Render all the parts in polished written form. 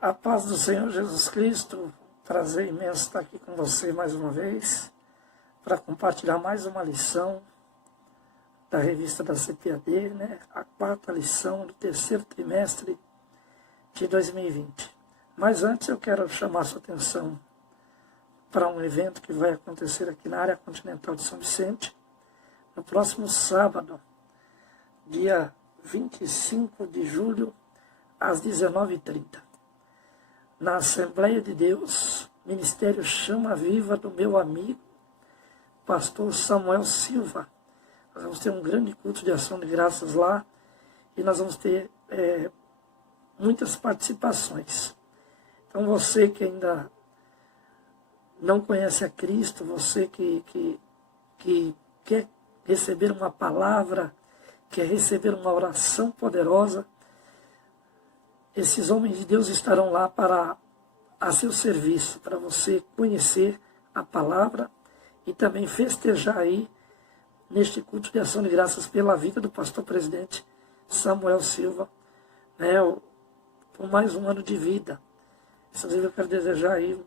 A paz do Senhor Jesus Cristo, prazer imenso estar aqui com você mais uma vez, para compartilhar mais uma lição da revista da CPAD, né? A quarta lição do terceiro trimestre de 2020. Mas antes eu quero chamar sua atenção para um evento que vai acontecer aqui na área continental de São Vicente, no próximo sábado, dia 25 de julho, às 19h30. Na Assembleia de Deus, Ministério Chama Viva do meu amigo, pastor Samuel Silva. Nós vamos ter um grande culto de ação de graças lá e nós vamos ter muitas participações. Então você que ainda não conhece a Cristo, você que quer receber uma palavra, quer receber uma oração poderosa, esses homens de Deus estarão lá a seu serviço, para você conhecer a palavra e também festejar aí, neste culto de ação de graças, pela vida do pastor presidente Samuel Silva, né, por mais um ano de vida. Inclusive eu quero desejar aí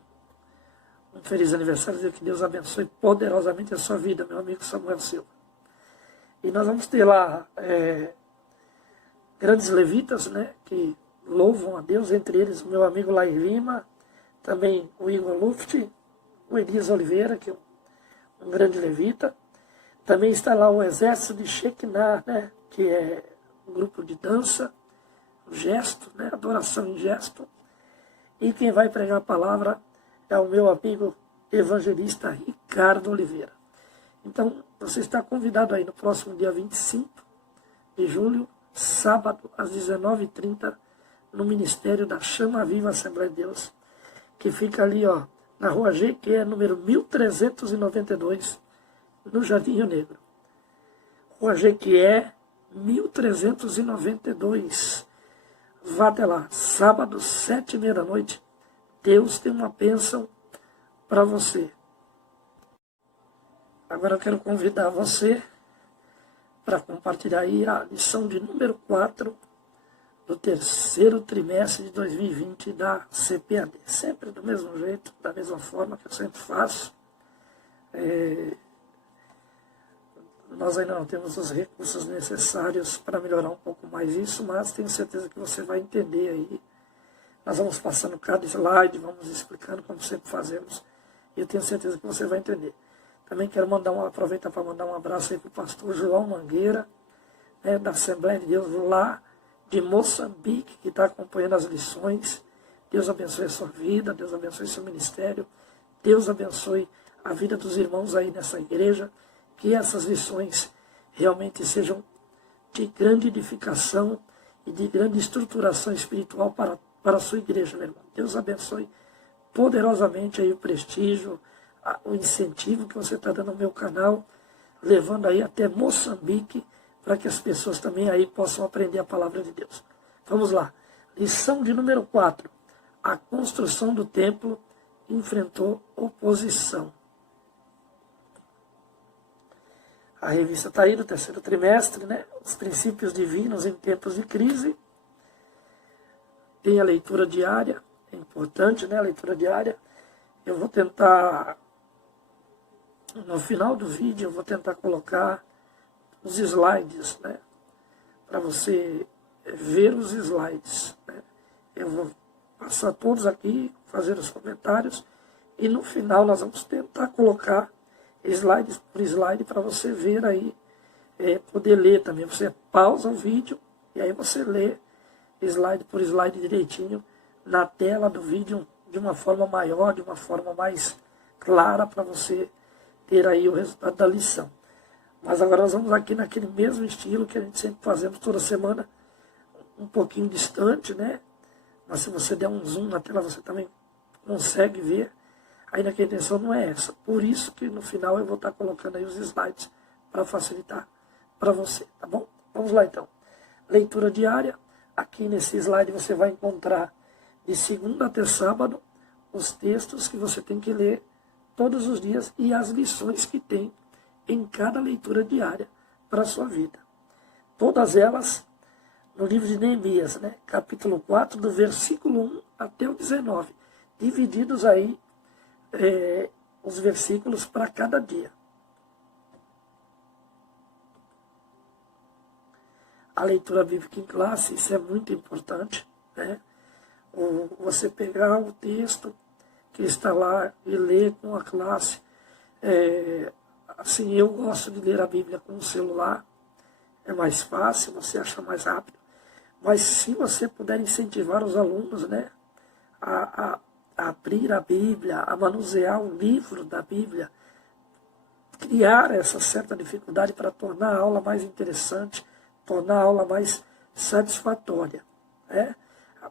um feliz aniversário, dizer que Deus abençoe poderosamente a sua vida, meu amigo Samuel Silva. E nós vamos ter lá grandes levitas, né, que louvam a Deus, entre eles o meu amigo Lair Lima, também o Igor Luft, o Elias Oliveira, que é um grande levita. Também está lá o Exército de Shekinah, né, que é um grupo de dança, um gesto, né, adoração em gesto. E quem vai pregar a palavra é o meu amigo evangelista Ricardo Oliveira. Então, você está convidado aí no próximo dia 25 de julho, sábado, às 19h30, no Ministério da Chama Viva Assembleia de Deus, que fica ali, ó, na rua Jequié, número 1392, no Jardim Rio Negro. Rua Jequié, 1392. Vá até lá, sábado, 7h30 da noite. Deus tem uma bênção para você. Agora eu quero convidar você para compartilhar aí a lição de número 4 do terceiro trimestre de 2020 da CPAD. Sempre do mesmo jeito, da mesma forma que eu sempre faço. Nós ainda não temos os recursos necessários para melhorar um pouco mais isso, mas tenho certeza que você vai entender aí. Nós vamos passando cada slide, vamos explicando como sempre fazemos, e eu tenho certeza que você vai entender. Também quero aproveitar para mandar um abraço aí para o pastor João Mangueira, né, da Assembleia de Deus lá de Moçambique, que está acompanhando as lições. Deus abençoe a sua vida, Deus abençoe seu ministério, Deus abençoe a vida dos irmãos aí nessa igreja, que essas lições realmente sejam de grande edificação e de grande estruturação espiritual para a sua igreja, meu irmão. Deus abençoe poderosamente aí o prestígio, o incentivo que você está dando ao meu canal, levando aí até Moçambique, para que as pessoas também aí possam aprender a palavra de Deus. Vamos lá. Lição de número 4. A construção do templo enfrentou oposição. A revista está aí no terceiro trimestre, né? Os princípios divinos em tempos de crise. Tem a leitura diária, é importante, né? A leitura diária. Eu vou tentar, no final do vídeo, eu vou tentar colocar os slides, né? Para você ver os slides, né? Eu vou passar todos aqui, fazer os comentários, e no final nós vamos tentar colocar slide por slide para você ver aí, poder ler também. Você pausa o vídeo e aí você lê slide por slide direitinho na tela do vídeo de uma forma maior, de uma forma mais clara, para você ter aí o resultado da lição. Mas agora nós vamos aqui naquele mesmo estilo que a gente sempre fazemos toda semana, um pouquinho distante, né? Mas se você der um zoom na tela, você também consegue ver. Ainda que a intenção não é essa. Por isso que no final eu vou estar colocando aí os slides para facilitar para você, tá bom? Vamos lá então. Leitura diária. Aqui nesse slide você vai encontrar de segunda até sábado os textos que você tem que ler todos os dias e as lições que tem em cada leitura diária para a sua vida. Todas elas no livro de Neemias, né? Capítulo 4, do versículo 1 até o 19. Divididos aí os versículos para cada dia. A leitura bíblica em classe, isso é muito importante, né? Você pegar o texto que está lá e ler com a classe. Assim, eu gosto de ler a Bíblia com o celular, é mais fácil, você acha mais rápido. Mas se você puder incentivar os alunos, né, a abrir a Bíblia, a manusear o livro da Bíblia, criar essa certa dificuldade para tornar a aula mais interessante, tornar a aula mais satisfatória, né?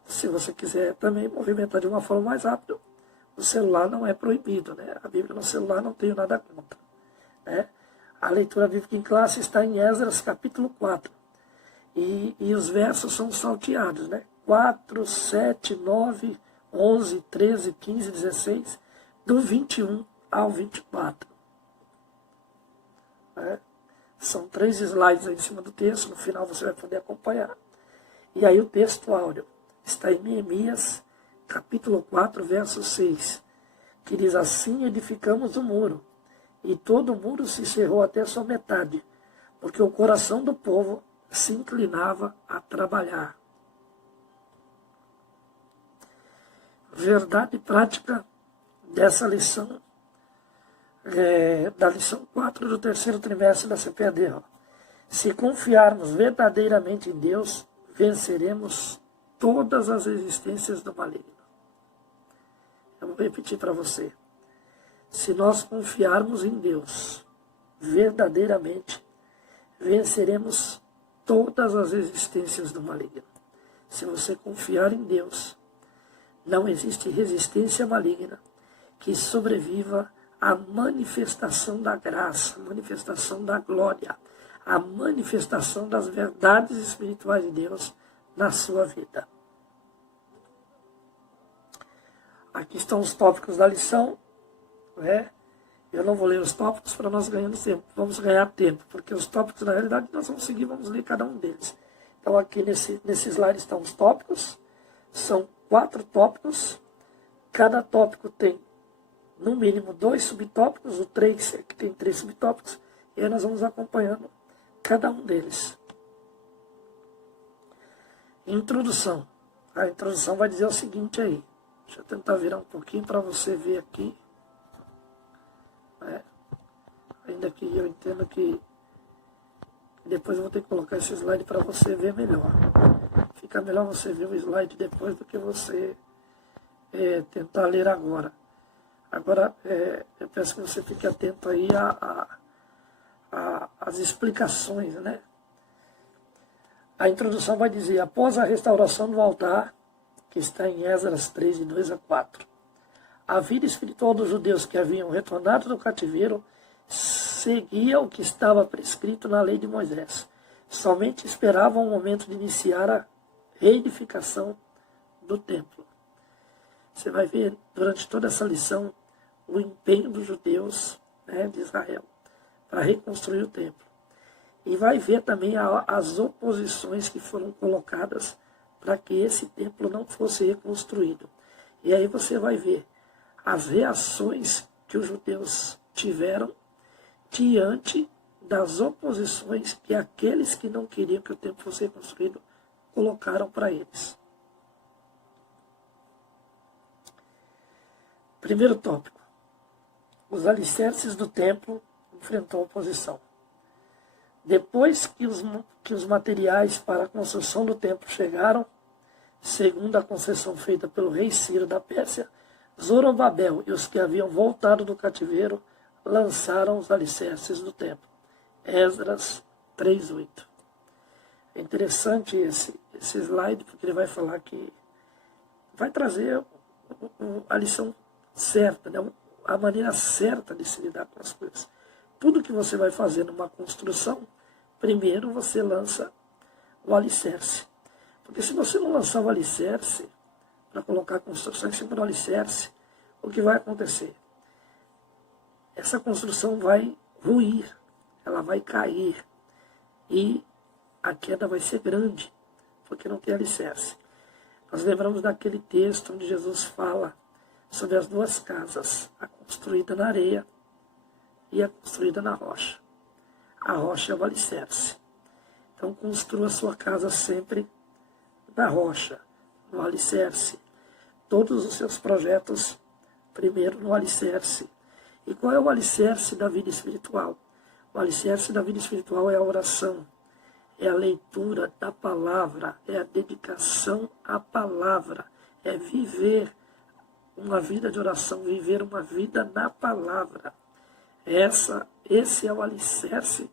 Se você quiser também movimentar de uma forma mais rápida, o celular não é proibido, né? A Bíblia no celular não tenho nada contra, né? A leitura bíblica em classe está em Esdras capítulo 4. E os versos são salteados, né? 4, 7, 9, 11, 13, 15, 16, do 21 ao 24. Né? São 3 slides aí em cima do texto, no final você vai poder acompanhar. E aí o texto áudio está em Neemias, capítulo 4, verso 6, que diz: assim edificamos o muro, e todo o muro se cerrou até a sua metade, porque o coração do povo se inclinava a trabalhar. Verdade prática dessa lição, da lição 4 do terceiro trimestre da CPAD. Se confiarmos verdadeiramente em Deus, venceremos todas as resistências do maligno. Eu vou repetir para você. Se nós confiarmos em Deus, verdadeiramente, venceremos todas as resistências do maligno. Se você confiar em Deus, não existe resistência maligna que sobreviva à manifestação da graça, à manifestação da glória, à manifestação das verdades espirituais de Deus na sua vida. Aqui estão os tópicos da lição, né? Eu não vou ler os tópicos para nós ganharmos tempo. Vamos ganhar tempo, porque os tópicos, na realidade, nós vamos seguir, vamos ler cada um deles. Então, aqui nesse slide estão os tópicos. São 4 tópicos. Cada tópico tem, no mínimo, 2 subtópicos. O 3 que tem 3 subtópicos. E aí nós vamos acompanhando cada um deles. Introdução. A introdução vai dizer o seguinte aí. Deixa eu tentar virar um pouquinho para você ver aqui. Ainda que eu entendo que depois eu vou ter que colocar esse slide para você ver melhor. Fica melhor você ver o slide depois do que você tentar ler agora. Agora, eu peço que você fique atento aí às explicações, né? A introdução vai dizer: após a restauração do altar, que está em Esdras 3, de 2 a 4, a vida espiritual dos judeus que haviam retornado do cativeiro seguia o que estava prescrito na lei de Moisés. Somente esperavam o momento de iniciar a reedificação do templo. Você vai ver durante toda essa lição o empenho dos judeus, né, de Israel para reconstruir o templo. E vai ver também as oposições que foram colocadas para que esse templo não fosse reconstruído. E aí você vai ver as reações que os judeus tiveram diante das oposições que aqueles que não queriam que o templo fosse reconstruído colocaram para eles. Primeiro tópico. Os alicerces do templo enfrentou oposição. Depois que os materiais para a construção do templo chegaram, segundo a concessão feita pelo rei Ciro da Pérsia, Zorobabel e os que haviam voltado do cativeiro lançaram os alicerces do templo. Esdras 3:8. É interessante esse slide, porque ele vai falar que vai trazer a lição certa, né? A maneira certa de se lidar com as coisas. Tudo que você vai fazer numa construção, primeiro você lança o alicerce. Porque se você não lançar o alicerce, para colocar a construção em cima do alicerce, o que vai acontecer? Essa construção vai ruir, ela vai cair, e a queda vai ser grande, porque não tem alicerce. Nós lembramos daquele texto onde Jesus fala sobre as duas casas, a construída na areia e a construída na rocha. A rocha é o alicerce. Então construa a sua casa sempre na rocha, no alicerce. Todos os seus projetos, primeiro no alicerce. E qual é o alicerce da vida espiritual? O alicerce da vida espiritual é a oração, é a leitura da palavra, é a dedicação à palavra, é viver uma vida de oração, viver uma vida na palavra. Esse é o alicerce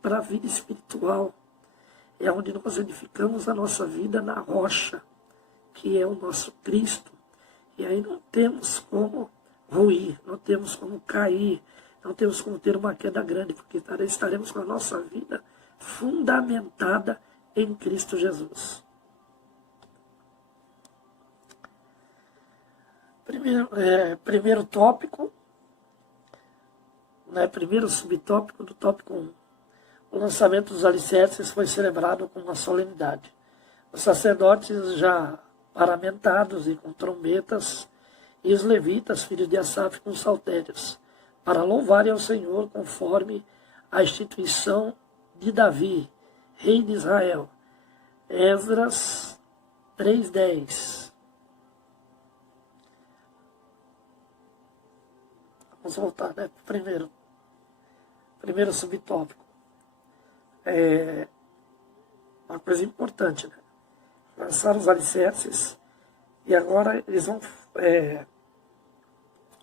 para a vida espiritual. É onde nós edificamos a nossa vida na rocha, que é o nosso Cristo. E aí não temos como ruir, não temos como cair, não temos como ter uma queda grande, porque estaremos com a nossa vida fundamentada em Cristo Jesus. Primeiro tópico, primeiro subtópico do tópico 1. O lançamento dos alicerces foi celebrado com uma solenidade. Os sacerdotes já paramentados e com trombetas, e os levitas, filhos de Asaf, com saltérios, para louvarem ao Senhor conforme a instituição de Davi, rei de Israel. Esdras 3:10. Vamos voltar, para o primeiro subtópico. Uma coisa importante, lançar os alicerces, e agora eles vão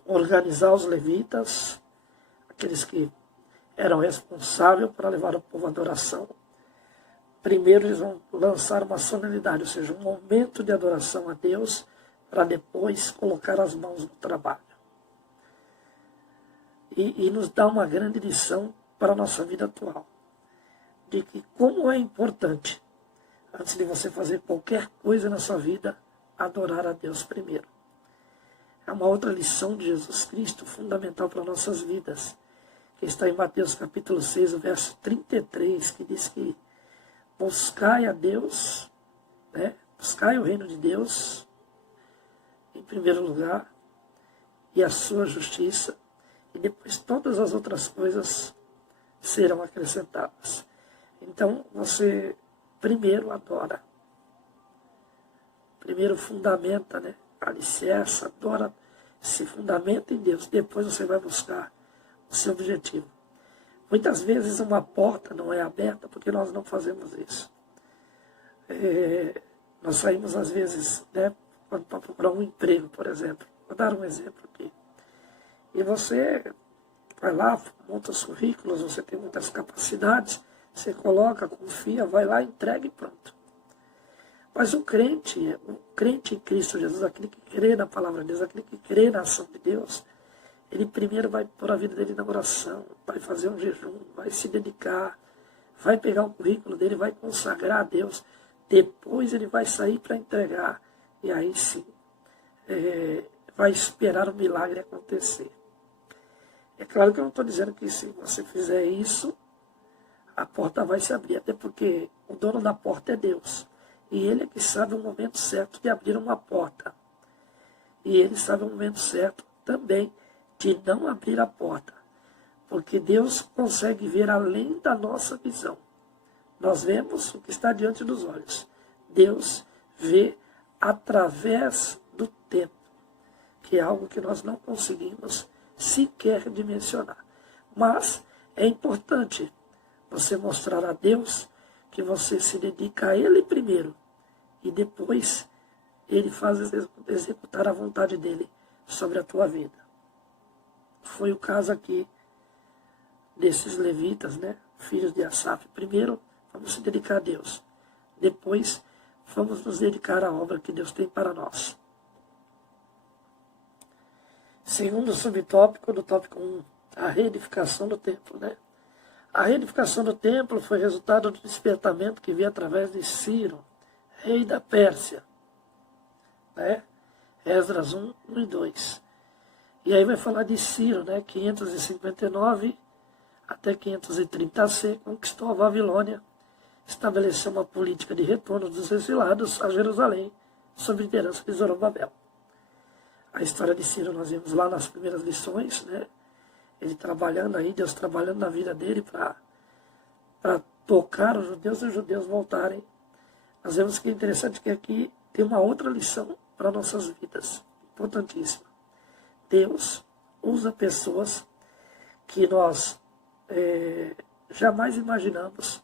organizar os levitas, aqueles que eram responsáveis para levar o povo à adoração. Primeiro eles vão lançar uma solenidade, ou seja, um momento de adoração a Deus, para depois colocar as mãos no trabalho. E nos dá uma grande lição para a nossa vida atual, de que como é importante, antes de você fazer qualquer coisa na sua vida, adorar a Deus primeiro. É uma outra lição de Jesus Cristo, fundamental para nossas vidas, que está em Mateus capítulo 6, o verso 33, que diz que buscai a Deus, buscai o reino de Deus, em primeiro lugar, e a sua justiça, e depois todas as outras coisas serão acrescentadas. Então, você primeiro adora, primeiro fundamenta, alicerça, adora, se fundamenta em Deus, depois você vai buscar o seu objetivo. Muitas vezes uma porta não é aberta porque nós não fazemos isso. Nós saímos às vezes, para procurar um emprego, por exemplo. Vou dar um exemplo aqui. E você vai lá, monta os currículos, você tem muitas capacidades, você coloca, confia, vai lá, entrega e pronto. Mas o crente em Cristo Jesus, aquele que crê na palavra de Deus, aquele que crê na ação de Deus, ele primeiro vai pôr a vida dele na oração, vai fazer um jejum, vai se dedicar, vai pegar o currículo dele, vai consagrar a Deus, depois ele vai sair para entregar, e aí sim, vai esperar o milagre acontecer. É claro que eu não estou dizendo que se você fizer isso, a porta vai se abrir, até porque o dono da porta é Deus. E Ele é que sabe o momento certo de abrir uma porta. E Ele sabe o momento certo também de não abrir a porta. Porque Deus consegue ver além da nossa visão. Nós vemos o que está diante dos olhos. Deus vê através do tempo, que é algo que nós não conseguimos sequer dimensionar. Mas é importante você mostrar a Deus que você se dedica a Ele primeiro e depois Ele faz executar a vontade dEle sobre a tua vida. Foi o caso aqui desses levitas, filhos de Asaf. Primeiro, vamos se dedicar a Deus. Depois, vamos nos dedicar à obra que Deus tem para nós. Segundo subtópico do tópico 1, a reedificação do templo. A reedificação do templo foi resultado do despertamento que veio através de Ciro, rei da Pérsia. Esdras 1 e 2. E aí vai falar de Ciro, 559 até 530 AC, conquistou a Babilônia estabeleceu uma política de retorno dos exilados a Jerusalém, sob liderança de Zorobabel. A história de Ciro nós vimos lá nas primeiras lições, né? Ele trabalhando aí, Deus trabalhando na vida dele para tocar os judeus e os judeus voltarem. Nós vemos que é interessante que aqui tem uma outra lição para nossas vidas, importantíssima. Deus usa pessoas que nós jamais imaginamos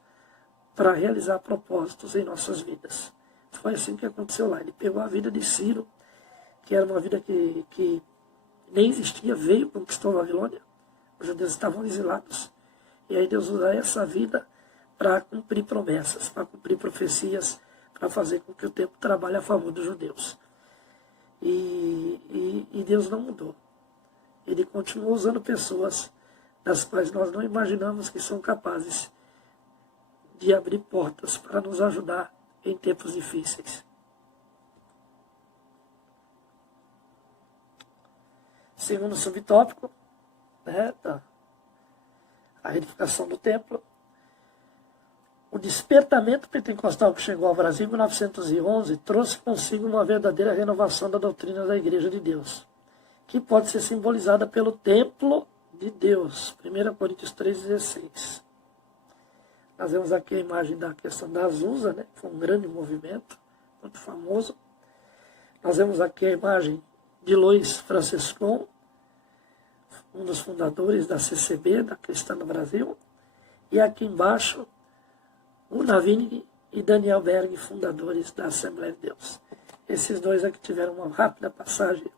para realizar propósitos em nossas vidas. Foi assim que aconteceu lá. Ele pegou a vida de Ciro, que era uma vida que nem existia, veio, conquistou a Babilônia. Os judeus estavam exilados. E aí Deus usa essa vida para cumprir promessas, para cumprir profecias, para fazer com que o tempo trabalhe a favor dos judeus. E Deus não mudou. Ele continuou usando pessoas das quais nós não imaginamos que são capazes de abrir portas para nos ajudar em tempos difíceis. Segundo subtópico, né, a edificação do templo. O despertamento pentecostal que chegou ao Brasil em 1911 trouxe consigo uma verdadeira renovação da doutrina da Igreja de Deus, que pode ser simbolizada pelo templo de Deus. 1 Coríntios 3,16. Nós vemos aqui a imagem da questão da Azusa, né? Foi um grande movimento, muito famoso. Nós vemos aqui a imagem de Luiz Franciscon, um dos fundadores da CCB, da Cristã no Brasil. E aqui embaixo, o Navini e Daniel Berg, fundadores da Assembleia de Deus. Esses dois aqui tiveram uma rápida passagem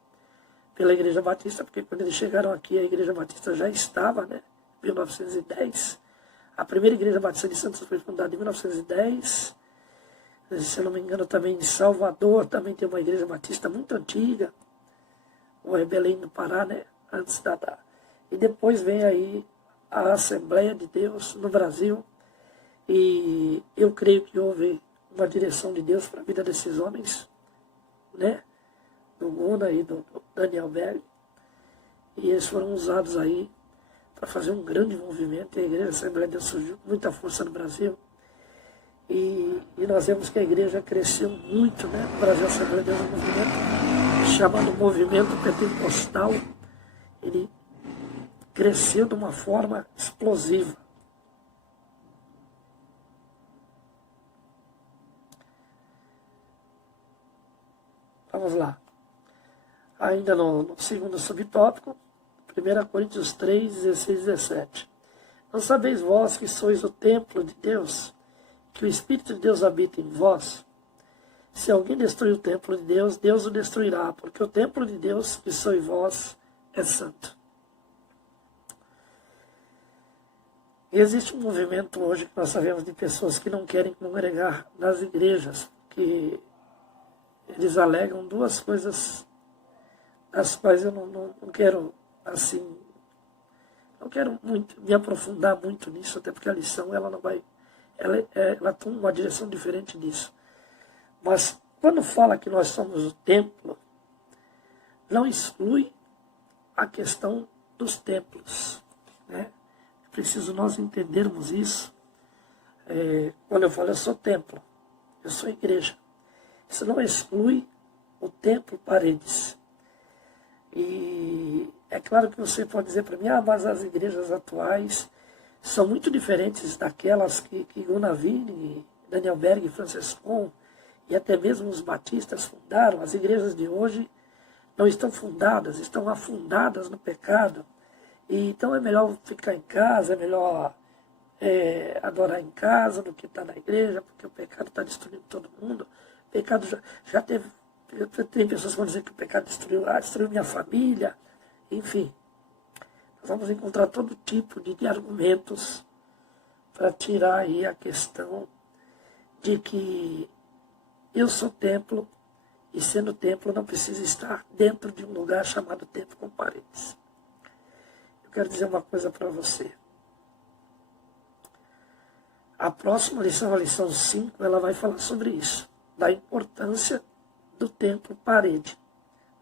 pela Igreja Batista, porque quando eles chegaram aqui, a Igreja Batista já estava, né? Em 1910. A primeira Igreja Batista de Santos foi fundada em 1910. Se eu não me engano, também em Salvador também tem uma Igreja Batista muito antiga. Ou é Belém do Pará, né? Antes da... E depois vem aí a Assembleia de Deus no Brasil. E eu creio que houve uma direção de Deus para a vida desses homens, né? Do Guna e do Daniel Berg. E eles foram usados aí para fazer um grande movimento. E a Igreja Assembleia de Deus surgiu com muita força no Brasil. E nós vemos que a igreja cresceu muito, né? No Brasil, a Assembleia de Deus é um movimento chamado Movimento Pentecostal. Ele cresceu de uma forma explosiva. Vamos lá. Ainda no segundo subtópico, 1 Coríntios 3, 16 e 17. Não sabeis vós que sois o templo de Deus, que o Espírito de Deus habita em vós? Se alguém destruir o templo de Deus, Deus o destruirá, porque o templo de Deus, que sois vós, é santo. E existe um movimento hoje que nós sabemos de pessoas que não querem congregar nas igrejas, que eles alegam duas coisas das quais eu não quero, assim, não quero muito me aprofundar muito nisso, até porque a lição ela não vai, ela toma uma direção diferente disso. Mas quando fala que nós somos o templo, não exclui a questão dos templos, né? É preciso nós entendermos isso. Quando eu falo eu sou templo, eu sou igreja. Isso não exclui o templo Paredes. E é claro que você pode dizer para mim, mas as igrejas atuais são muito diferentes daquelas que Gunavini, Daniel Berg, Franciscon e até mesmo os batistas fundaram. As igrejas de hoje não estão fundadas, estão afundadas no pecado. E então é melhor ficar em casa, é melhor adorar em casa do que estar na igreja, porque o pecado está destruindo todo mundo. O pecado já teve... Tem pessoas que vão dizer que o pecado destruiu minha família. Enfim, nós vamos encontrar todo tipo de argumentos para tirar aí a questão de que eu sou templo e sendo templo não precisa estar dentro de um lugar chamado templo com paredes. Eu quero dizer uma coisa para você. A próxima lição, a lição 5, ela vai falar sobre isso, da importância do templo parede.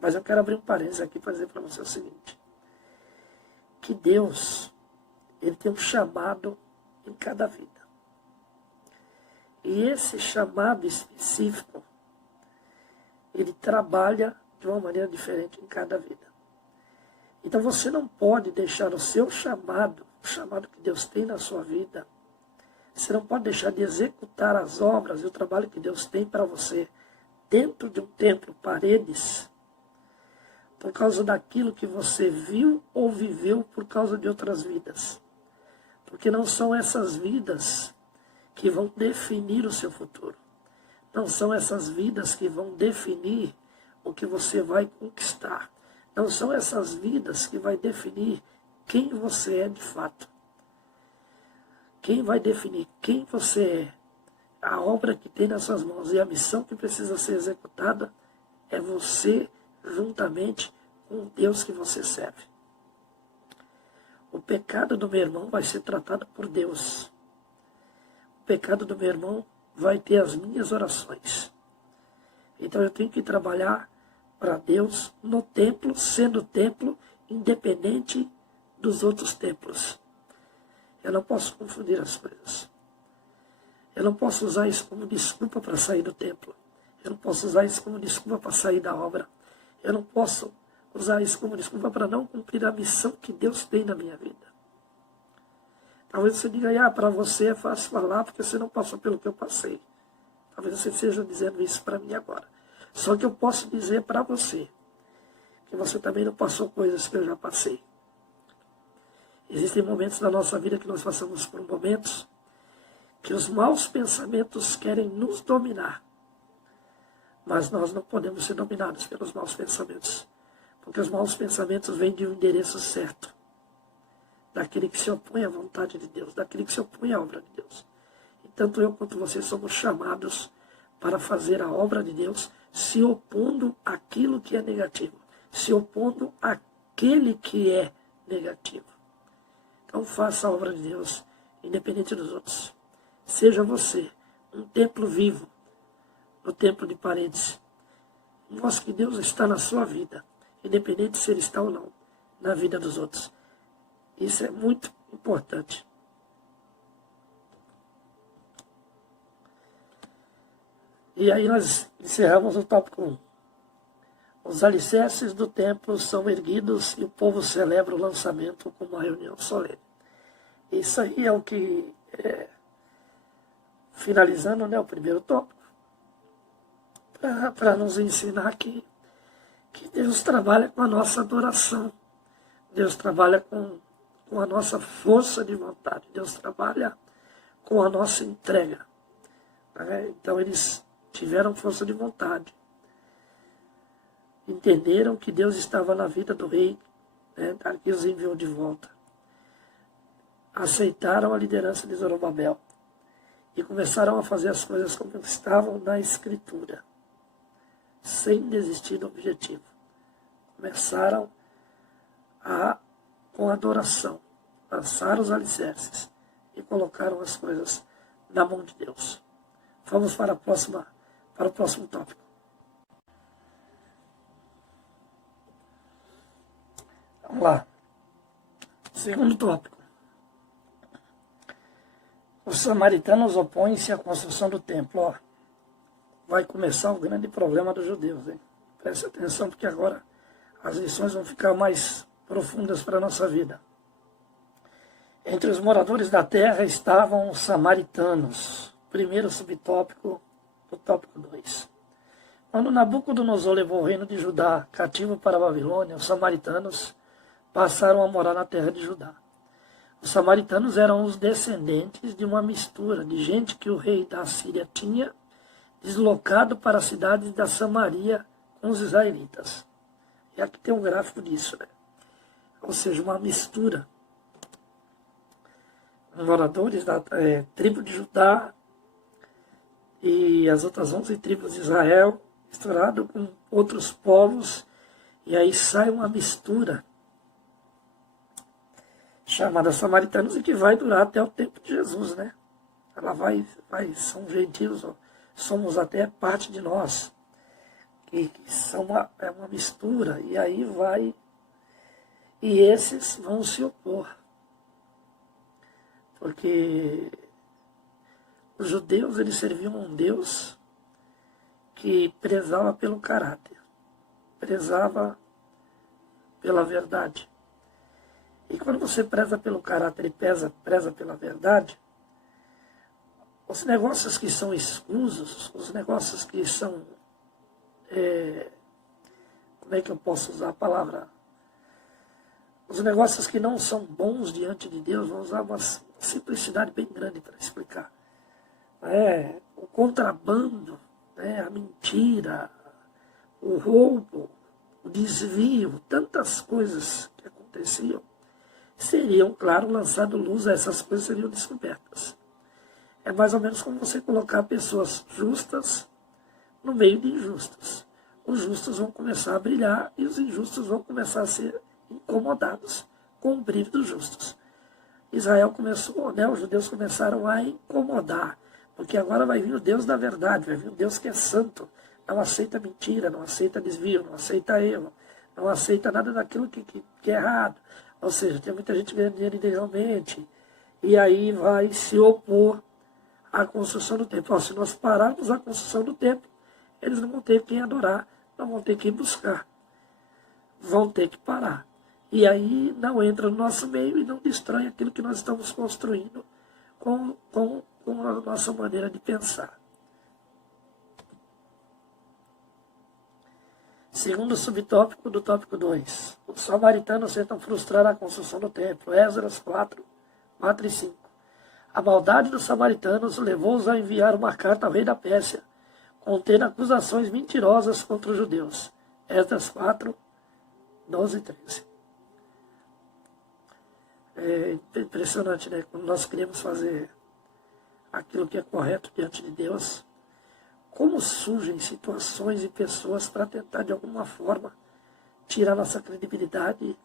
Mas eu quero abrir um parênteses aqui para dizer para você o seguinte, que Deus, Ele tem um chamado em cada vida. E esse chamado específico, ele trabalha de uma maneira diferente em cada vida. Então você não pode deixar o seu chamado, o chamado que Deus tem na sua vida, você não pode deixar de executar as obras e o trabalho que Deus tem para você dentro de um templo, paredes, por causa daquilo que você viu ou viveu por causa de outras vidas. Porque não são essas vidas que vão definir o seu futuro. Não são essas vidas que vão definir o que você vai conquistar. Não são essas vidas que vai definir quem você é de fato. Quem vai definir quem você é, a obra que tem nas suas mãos e a missão que precisa ser executada é você juntamente com o Deus que você serve. O pecado do meu irmão vai ser tratado por Deus. O pecado do meu irmão vai ter as minhas orações. Então eu tenho que trabalhar para Deus no templo, sendo templo independente dos outros templos. Eu não posso confundir as coisas. Eu não posso usar isso como desculpa para sair do templo. Eu não posso usar isso como desculpa para sair da obra. Eu não posso usar isso como desculpa para não cumprir a missão que Deus tem na minha vida. Talvez você diga, para você é fácil falar porque você não passou pelo que eu passei. Talvez você esteja dizendo isso para mim agora. Só que eu posso dizer para você que você também não passou coisas que eu já passei. Existem momentos na nossa vida que nós passamos por momentos que os maus pensamentos querem nos dominar. Mas nós não podemos ser dominados pelos maus pensamentos. Porque os maus pensamentos vêm de um endereço certo. Daquele que se opõe à vontade de Deus. Daquele que se opõe à obra de Deus. E tanto eu quanto você somos chamados para fazer a obra de Deus se opondo àquilo que é negativo. Se opondo àquele que é negativo. Então faça a obra de Deus, independente dos outros. Seja você um templo vivo, no templo de paredes. Mostre que Deus está na sua vida, independente se Ele está ou não na vida dos outros. Isso é muito importante. E aí nós encerramos o tópico 1. Os alicerces do templo são erguidos e o povo celebra o lançamento com uma reunião solene. Isso aí é o que, finalizando, o primeiro tópico, para nos ensinar que Deus trabalha com a nossa adoração. Deus trabalha com a nossa força de vontade. Deus trabalha com a nossa entrega. Então eles tiveram força de vontade. Entenderam que Deus estava na vida do rei, que os enviou de volta. Aceitaram a liderança de Zorobabel e começaram a fazer as coisas como estavam na Escritura, sem desistir do objetivo. Começaram com adoração, lançaram os alicerces e colocaram as coisas na mão de Deus. Vamos para o próximo tópico. Vamos lá. Segundo tópico. Os samaritanos opõem-se à construção do templo. Vai começar o grande problema dos judeus. Preste atenção, porque agora as lições vão ficar mais profundas para a nossa vida. Entre os moradores da terra estavam os samaritanos. Primeiro subtópico do tópico 2. Quando Nabucodonosor levou o reino de Judá cativo para a Babilônia, os samaritanos passaram a morar na terra de Judá. Os samaritanos eram os descendentes de uma mistura de gente que o rei da Síria tinha deslocado para a cidade da Samaria com os israelitas. E aqui tem um gráfico disso, Ou seja, uma mistura. Moradores da tribo de Judá e as outras 11 tribos de Israel, misturado com outros povos, e aí sai uma mistura chamada samaritanos e que vai durar até o tempo de Jesus, Ela são gentios, somos até parte de nós, que é uma mistura, e aí vai, e esses vão se opor, porque Os judeus, eles serviam a um Deus que prezava pelo caráter, prezava pela verdade. E quando você preza pelo caráter e preza pela verdade, os negócios que são escusos, os negócios que são, como é que eu posso usar a palavra? Os negócios que não são bons diante de Deus, vou usar uma simplicidade bem grande para explicar. O contrabando, a mentira, o roubo, o desvio, tantas coisas que aconteciam, seriam, claro, lançado luz, essas coisas seriam descobertas. É mais ou menos como você colocar pessoas justas no meio de injustos. Os justos vão começar a brilhar e os injustos vão começar a ser incomodados com o brilho dos justos. Israel começou, os judeus começaram a incomodar, porque agora vai vir o Deus da verdade, vai vir o Deus que é santo, não aceita mentira, não aceita desvio, não aceita erro, não aceita nada daquilo que é errado. Ou seja, tem muita gente ganhando dinheiro ilegalmente, e aí vai se opor à construção do templo. Se nós pararmos a construção do templo, eles não vão ter quem adorar, não vão ter quem buscar, vão ter que parar. E aí não entra no nosso meio e não destrói aquilo que nós estamos construindo com a nossa maneira de pensar. Segundo subtópico do tópico 2. Os samaritanos tentam frustrar a construção do templo. Esdras 4, 4 e 5. A maldade dos samaritanos levou-os a enviar uma carta ao rei da Pérsia, contendo acusações mentirosas contra os judeus. Esdras 4, 12 e 13. É impressionante, né? Quando nós queremos fazer aquilo que é correto diante de Deus, como surgem situações e pessoas para tentar de alguma forma tirar nossa credibilidade,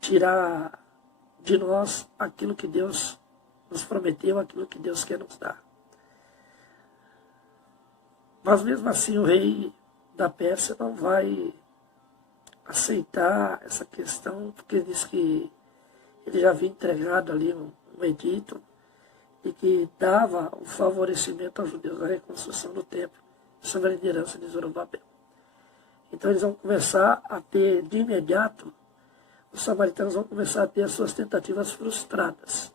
tirar de nós aquilo que Deus nos prometeu, aquilo que Deus quer nos dar. Mas mesmo assim o rei da Pérsia não vai aceitar essa questão, porque diz que ele já havia entregado ali um edito e que dava o favorecimento aos judeus da reconstrução do templo, sob a liderança de Zorobabel. Então eles vão começar a ter, de imediato, os samaritanos vão começar a ter as suas tentativas frustradas.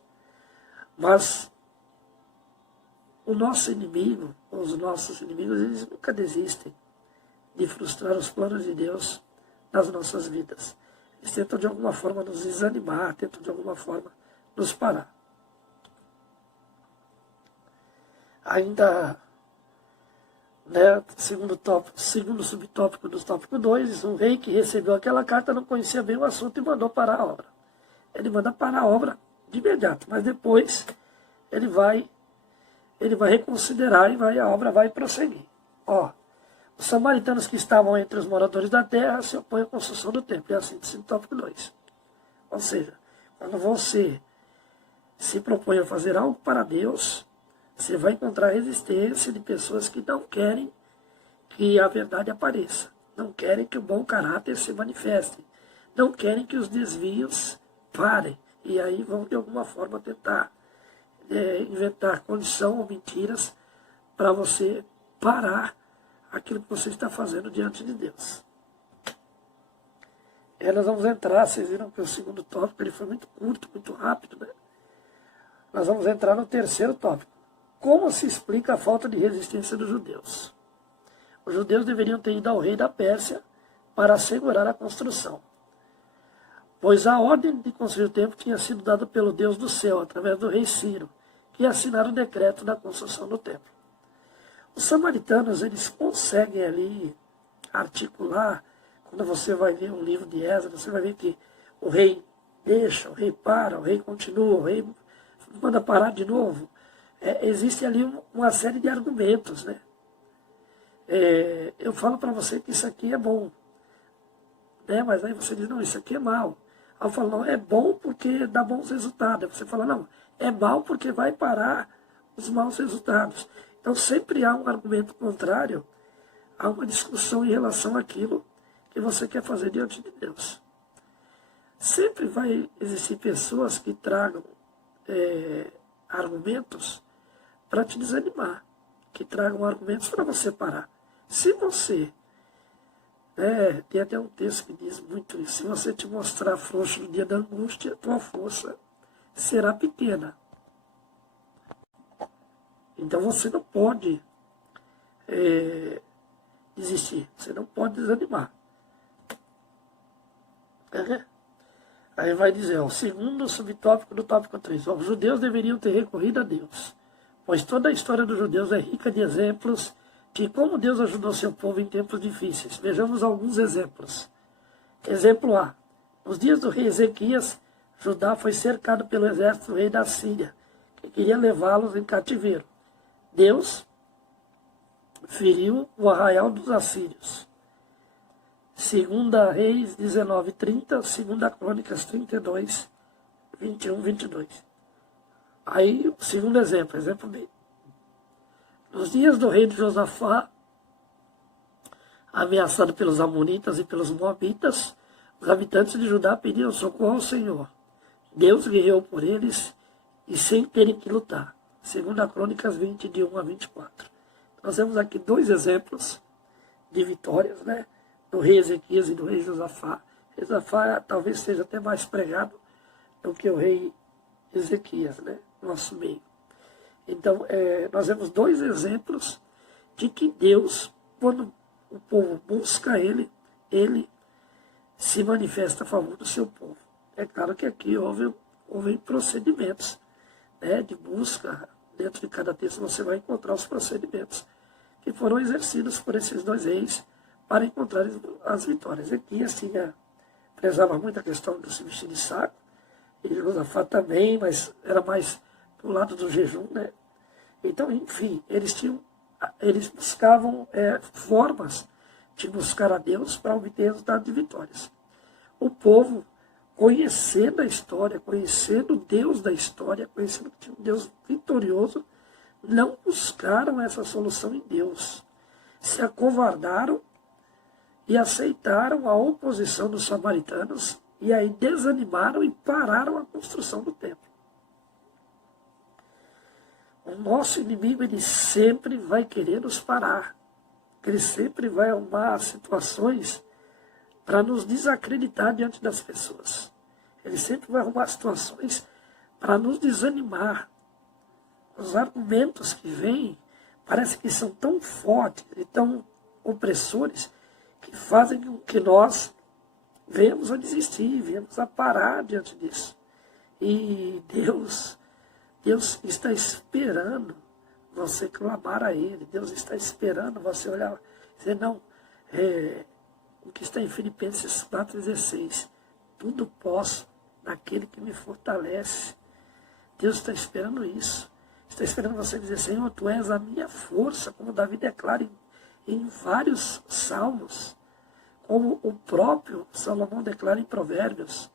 Mas o nosso inimigo, os nossos inimigos, eles nunca desistem de frustrar os planos de Deus nas nossas vidas. Eles tentam de alguma forma nos desanimar, tentam de alguma forma nos parar. Ainda, segundo subtópico do tópico 2, o rei que recebeu aquela carta não conhecia bem o assunto e mandou parar a obra. Ele manda parar a obra de imediato, mas depois ele vai reconsiderar e a obra vai prosseguir. Os samaritanos que estavam entre os moradores da terra se opõem à construção do templo. É assim que o tópico 2. Ou seja, quando você se propõe a fazer algo para Deus, você vai encontrar resistência de pessoas que não querem que a verdade apareça. Não querem que o bom caráter se manifeste. Não querem que os desvios parem. E aí vão de alguma forma tentar inventar condição ou mentiras para você parar aquilo que você está fazendo diante de Deus. Nós vamos entrar, vocês viram que o segundo tópico ele foi muito curto, muito rápido, né? Nós vamos entrar no terceiro tópico. Como se explica a falta de resistência dos judeus? Os judeus deveriam ter ido ao rei da Pérsia para assegurar a construção, pois a ordem de construir o templo tinha sido dada pelo Deus do céu, através do rei Ciro, que assinaram o decreto da construção do templo. Os samaritanos, eles conseguem ali articular, quando você vai ver um livro de Esdras, você vai ver que o rei deixa, o rei para, o rei continua, o rei manda parar de novo. Existe ali uma série de argumentos, né? Eu falo para você que isso aqui é bom, né? Mas aí você diz, não, isso aqui é mal. Aí eu falo, não, é bom porque dá bons resultados. Aí você fala, não, é mal porque vai parar os maus resultados. Então sempre há um argumento contrário, há uma discussão em relação àquilo que você quer fazer diante de Deus. Sempre vai existir pessoas que tragam argumentos para te desanimar, que tragam argumentos para você parar. Se você, tem até um texto que diz muito isso, se você te mostrar frouxo no dia da angústia, tua força será pequena. Então você não pode desistir, você não pode desanimar. Aí vai dizer, o segundo subtópico do tópico 3, os judeus deveriam ter recorrido a Deus, pois toda a história dos judeus é rica de exemplos de como Deus ajudou seu povo em tempos difíceis. Vejamos alguns exemplos. Exemplo A. Nos dias do rei Ezequias, Judá foi cercado pelo exército do rei da Síria, que queria levá-los em cativeiro. Deus feriu o arraial dos assírios. 2 Reis 19:30, 2 Crônicas 32, 21, 22. Aí, o segundo exemplo, exemplo B. Nos dias do rei de Josafá, ameaçado pelos amonitas e pelos moabitas, os habitantes de Judá pediram socorro ao Senhor. Deus guerreou por eles e sem terem que lutar. 2 Crônicas 20, de 1 a 24. Nós temos aqui dois exemplos de vitórias, do rei Ezequias e do rei Josafá. Josafá talvez seja até mais pregado do que o rei Ezequias, nosso meio. Então, nós vemos dois exemplos de que Deus, quando o povo busca Ele se manifesta a favor do seu povo. É claro que aqui houve procedimentos de busca. Dentro de cada texto você vai encontrar os procedimentos que foram exercidos por esses dois reis para encontrar as vitórias. Ezequias prezava muito a questão do se vestir de saco, e Josafá também, mas era mais do lado do jejum, Então, enfim, eles buscavam formas de buscar a Deus para obter resultado de vitórias. O povo, conhecendo a história, conhecendo o Deus da história, conhecendo que tinha um Deus vitorioso, não buscaram essa solução em Deus. Se acovardaram e aceitaram a oposição dos samaritanos, e aí desanimaram e pararam a construção do templo. O nosso inimigo, ele sempre vai querer nos parar. Ele sempre vai arrumar situações para nos desacreditar diante das pessoas. Ele sempre vai arrumar situações para nos desanimar. Os argumentos que vêm parece que são tão fortes e tão opressores que fazem com que nós venhamos a desistir, venhamos a parar diante disso. E Deus está esperando você clamar a Ele. Deus está esperando você olhar e dizer, não, o que está em Filipenses 4,16, tudo posso naquele que me fortalece. Deus está esperando isso. Está esperando você dizer, Senhor, Tu és a minha força, como Davi declara em vários salmos, como o próprio Salomão declara em Provérbios.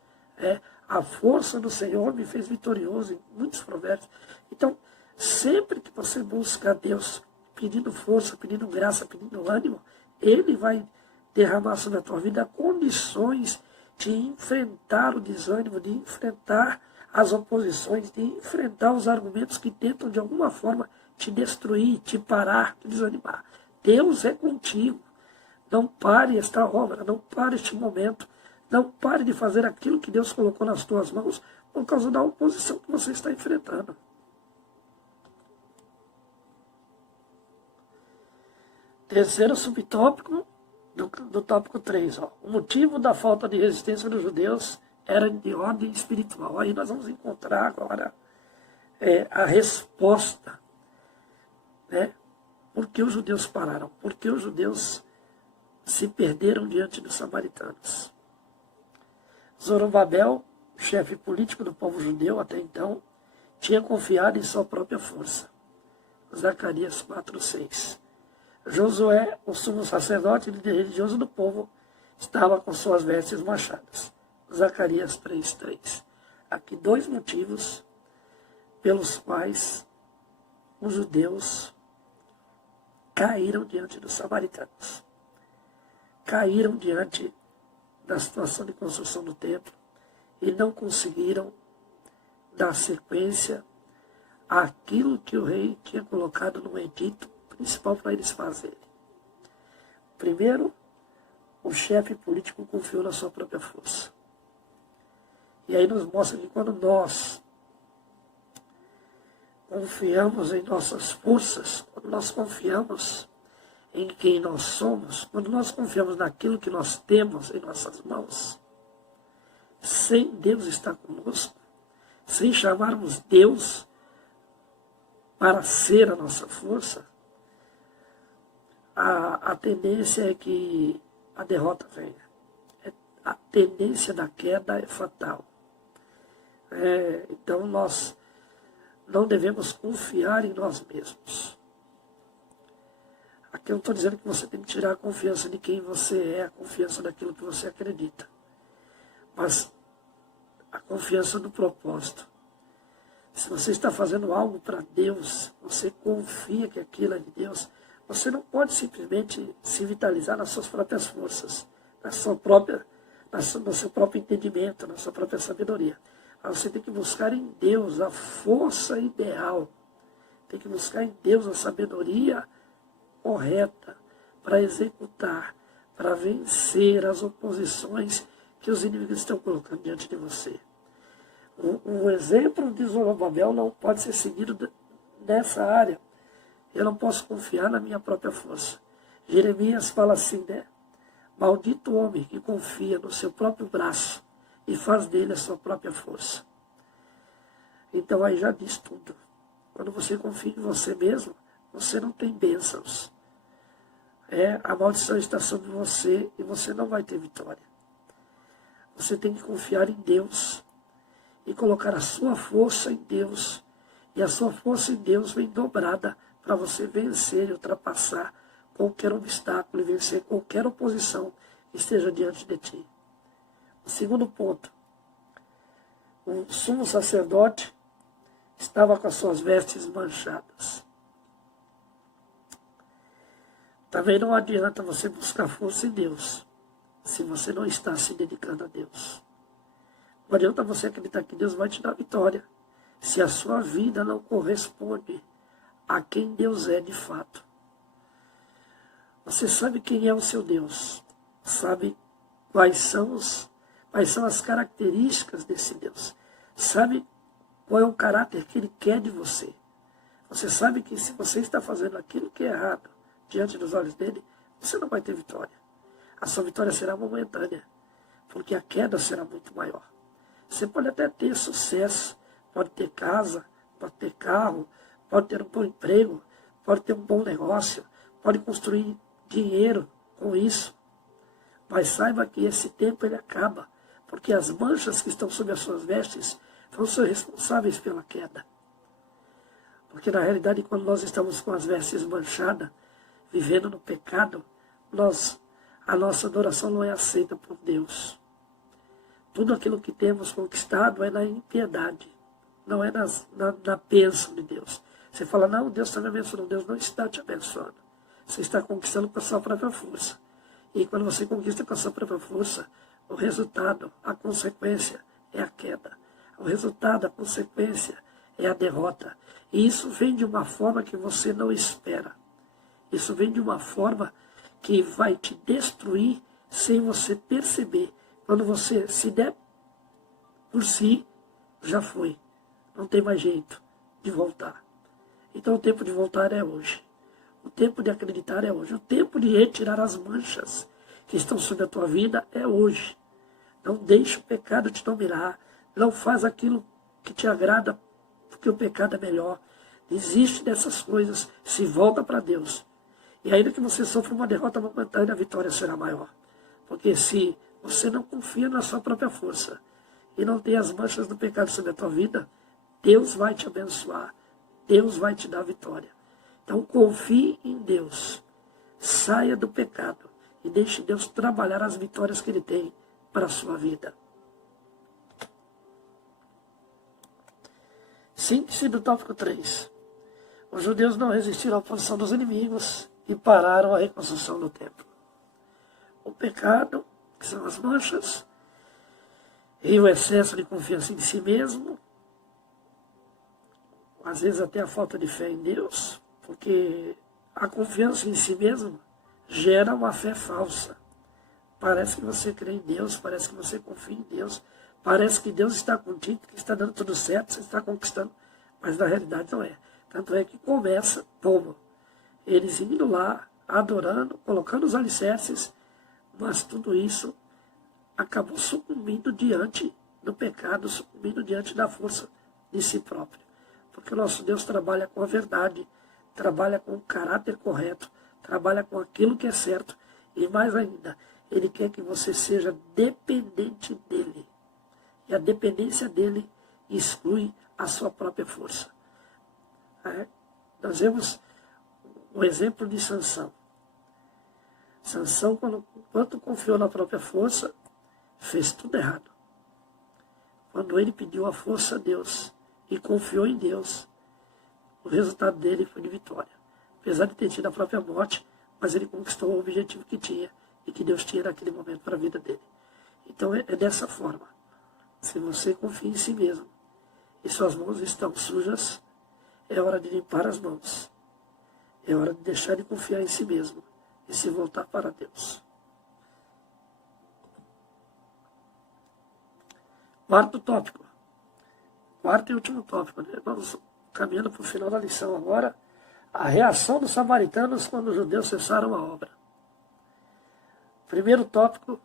A força do Senhor me fez vitorioso, em muitos provérbios. Então, sempre que você busca a Deus pedindo força, pedindo graça, pedindo ânimo, Ele vai derramar sobre a tua vida condições de enfrentar o desânimo, de enfrentar as oposições, de enfrentar os argumentos que tentam de alguma forma te destruir, te parar, te desanimar. Deus é contigo. Não pare esta obra, não pare este momento. Não pare de fazer aquilo que Deus colocou nas tuas mãos por causa da oposição que você está enfrentando. Terceiro subtópico do tópico 3. O motivo da falta de resistência dos judeus era de ordem espiritual. Aí nós vamos encontrar agora a resposta. Por que os judeus pararam? Por que os judeus se perderam diante dos samaritanos? Zorobabel, chefe político do povo judeu até então, tinha confiado em sua própria força. Zacarias 4:6. Josué, o sumo sacerdote e líder religioso do povo, estava com suas vestes manchadas. Zacarias 3:3. Aqui dois motivos pelos quais os judeus caíram diante dos samaritanos. Caíram diante da situação de construção do templo e não conseguiram dar sequência aquilo que o rei tinha colocado no edito principal para eles fazerem. Primeiro, o chefe político confiou na sua própria força. E aí nos mostra que quando nós confiamos em nossas forças, quando nós confiamos em quem nós somos, quando nós confiamos naquilo que nós temos em nossas mãos, sem Deus estar conosco, sem chamarmos Deus para ser a nossa força, a tendência é que a derrota venha. A tendência da queda é fatal. Então nós não devemos confiar em nós mesmos. Aqui eu não estou dizendo que você tem que tirar a confiança de quem você é, a confiança daquilo que você acredita. Mas a confiança no propósito. Se você está fazendo algo para Deus, você confia que aquilo é de Deus, você não pode simplesmente se vitalizar nas suas próprias forças, no seu próprio entendimento, na sua própria sabedoria. Mas você tem que buscar em Deus a força ideal. Tem que buscar em Deus a sabedoria correta para executar, para vencer as oposições que os inimigos estão colocando diante de você. O exemplo de Zorobabel não pode ser seguido nessa área. Eu não posso confiar na minha própria força. Jeremias fala assim, né? Maldito o homem que confia no seu próprio braço e faz dele a sua própria força. Então aí já diz tudo. Quando você confia em você mesmo, você não tem bênçãos. A maldição está sobre você e você não vai ter vitória. Você tem que confiar em Deus e colocar a sua força em Deus. E a sua força em Deus vem dobrada para você vencer e ultrapassar qualquer obstáculo e vencer qualquer oposição que esteja diante de ti. O segundo ponto. O sumo sacerdote estava com as suas vestes manchadas. Também não adianta você buscar força em Deus se você não está se dedicando a Deus. Não adianta você acreditar que Deus vai te dar vitória se a sua vida não corresponde a quem Deus é de fato. Você sabe quem é o seu Deus, sabe quais são as características desse Deus, sabe qual é o caráter que Ele quer de você. Você sabe que se você está fazendo aquilo que é errado diante dos olhos dele, você não vai ter vitória. A sua vitória será momentânea, porque a queda será muito maior. Você pode até ter sucesso, pode ter casa, pode ter carro, pode ter um bom emprego, pode ter um bom negócio, pode construir dinheiro com isso. Mas saiba que esse tempo ele acaba, porque as manchas que estão sobre as suas vestes vão ser responsáveis pela queda. Porque na realidade, quando nós estamos com as vestes manchadas, vivendo no pecado, a nossa adoração não é aceita por Deus. Tudo aquilo que temos conquistado é na impiedade, não é na bênção de Deus. Você fala, não, Deus está me abençoando. Deus não está te abençoando. Você está conquistando com a sua própria força. E quando você conquista com a sua própria força, o resultado, a consequência é a queda. O resultado, a consequência é a derrota. E isso vem de uma forma que você não espera. Isso vem de uma forma que vai te destruir sem você perceber. Quando você se der por si, já foi. Não tem mais jeito de voltar. Então o tempo de voltar é hoje. O tempo de acreditar é hoje. O tempo de retirar as manchas que estão sobre a tua vida é hoje. Não deixe o pecado te dominar. Não faz aquilo que te agrada, porque o pecado é melhor. Desiste dessas coisas. Se volta para Deus. E ainda que você sofra uma derrota momentânea, a vitória será maior. Porque se você não confia na sua própria força e não tem as manchas do pecado sobre a tua vida, Deus vai te abençoar. Deus vai te dar vitória. Então confie em Deus. Saia do pecado e deixe Deus trabalhar as vitórias que Ele tem para a sua vida. Síntese do tópico 3. Os judeus não resistiram à oposição dos inimigos e pararam a reconstrução do templo. O pecado, que são as manchas, e o excesso de confiança em si mesmo, às vezes até a falta de fé em Deus, porque a confiança em si mesmo gera uma fé falsa. Parece que você crê em Deus, parece que você confia em Deus, parece que Deus está contigo, que está dando tudo certo, você está conquistando, mas na realidade não é. Tanto é que começa como? Eles indo lá, adorando, colocando os alicerces, mas tudo isso acabou sucumbindo diante do pecado, sucumbindo diante da força de si próprio. Porque o nosso Deus trabalha com a verdade, trabalha com o caráter correto, trabalha com aquilo que é certo, e mais ainda, Ele quer que você seja dependente dEle. E a dependência dEle exclui a sua própria força. Nós vemos o exemplo de Sansão. Sansão, enquanto confiou na própria força, fez tudo errado. Quando ele pediu a força a Deus e confiou em Deus, o resultado dele foi de vitória. Apesar de ter tido a própria morte, mas ele conquistou o objetivo que tinha e que Deus tinha naquele momento para a vida dele. Então é dessa forma. Se você confia em si mesmo e suas mãos estão sujas, é hora de limpar as mãos. É hora de deixar de confiar em si mesmo e se voltar para Deus. Quarto tópico. Quarto e último tópico. Né? Vamos caminhando para o final da lição agora. A reação dos samaritanos quando os judeus cessaram a obra. Primeiro tópico,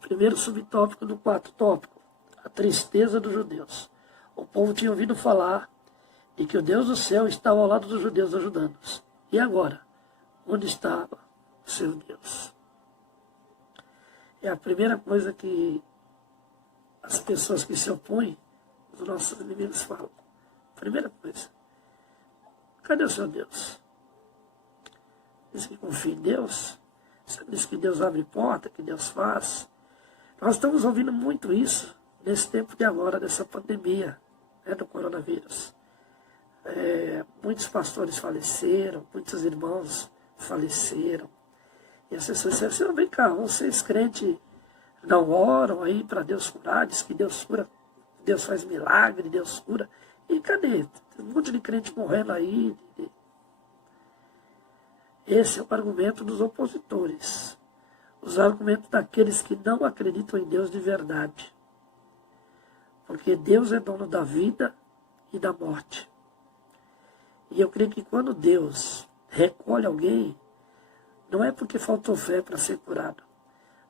primeiro subtópico do quarto tópico. A tristeza dos judeus. O povo tinha ouvido falar de que o Deus do céu estava ao lado dos judeus ajudando-os. E agora? Onde estava o seu Deus? É a primeira coisa que as pessoas que se opõem, os nossos inimigos falam. Primeira coisa. Cadê o seu Deus? Diz que confia em Deus. Você diz que Deus abre porta, que Deus faz. Nós estamos ouvindo muito isso nesse tempo de agora, dessa pandemia, né, do coronavírus. Muitos pastores faleceram, muitos irmãos faleceram. E as pessoas disseram assim, vem cá, vocês crentes não oram aí para Deus curar, diz que Deus cura, Deus faz milagre, Deus cura. E cadê? Tem um monte de crente morrendo aí. Esse é o argumento dos opositores. Os argumentos daqueles que não acreditam em Deus de verdade. Porque Deus é dono da vida e da morte. E eu creio que quando Deus recolhe alguém, não é porque faltou fé para ser curado,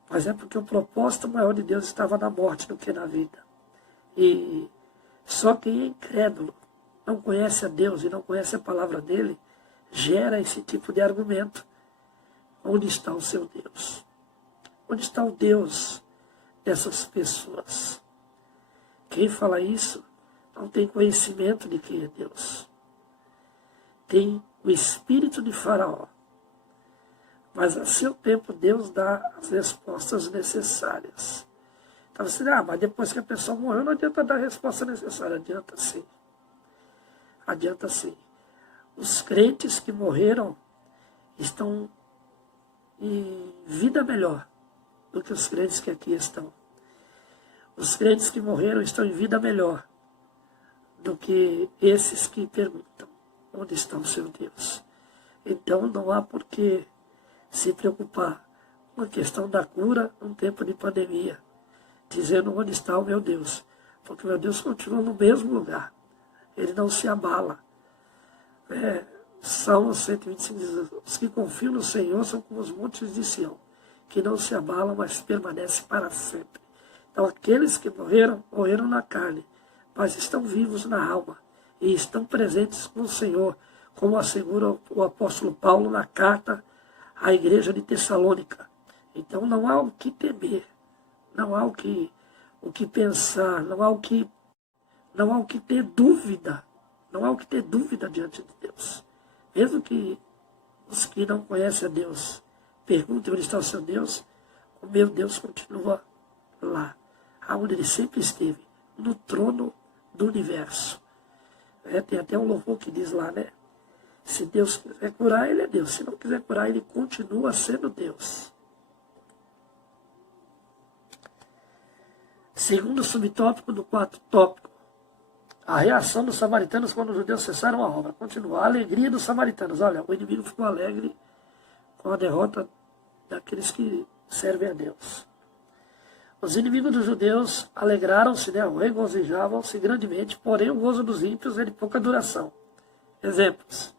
mas é porque o propósito maior de Deus estava na morte do que na vida. E só quem é incrédulo, não conhece a Deus e não conhece a palavra dele, gera esse tipo de argumento. Onde está o seu Deus? Onde está o Deus dessas pessoas? Quem fala isso não tem conhecimento de quem é Deus. Tem o espírito de Faraó. Mas a seu tempo Deus dá as respostas necessárias. Então você diz, mas depois que a pessoa morreu não adianta dar a resposta necessária. Adianta sim. Adianta sim. Os crentes que morreram estão em vida melhor do que os crentes que aqui estão. Os crentes que morreram estão em vida melhor do que esses que perguntam onde está o seu Deus. Então não há por que se preocupar com a questão da cura num tempo de pandemia, dizendo onde está o meu Deus, porque o meu Deus continua no mesmo lugar, ele não se abala. Salmo 125 diz, os que confiam no Senhor são como os montes de Sião, que não se abalam, mas permanecem para sempre. Então aqueles que morreram, morreram na carne, mas estão vivos na alma, e estão presentes com o Senhor, como assegura o apóstolo Paulo na carta à igreja de Tessalônica. Então não há o que temer, não há o que pensar, não há o que ter dúvida, não há o que ter dúvida diante de Deus. Mesmo que os que não conhecem a Deus perguntem onde está o seu Deus, o meu Deus continua lá, aonde ele sempre esteve, no trono do universo. Tem até um louvor que diz lá, né? Se Deus quiser curar, ele é Deus. Se não quiser curar, ele continua sendo Deus. Segundo subtópico do quarto tópico, A reação dos samaritanos quando os judeus cessaram a obra. Continua. A alegria dos samaritanos. Olha, o inimigo ficou alegre com a derrota daqueles que servem a Deus. Os inimigos dos judeus alegraram-se, né, regozijavam-se grandemente, porém o gozo dos ímpios é de pouca duração. Exemplos.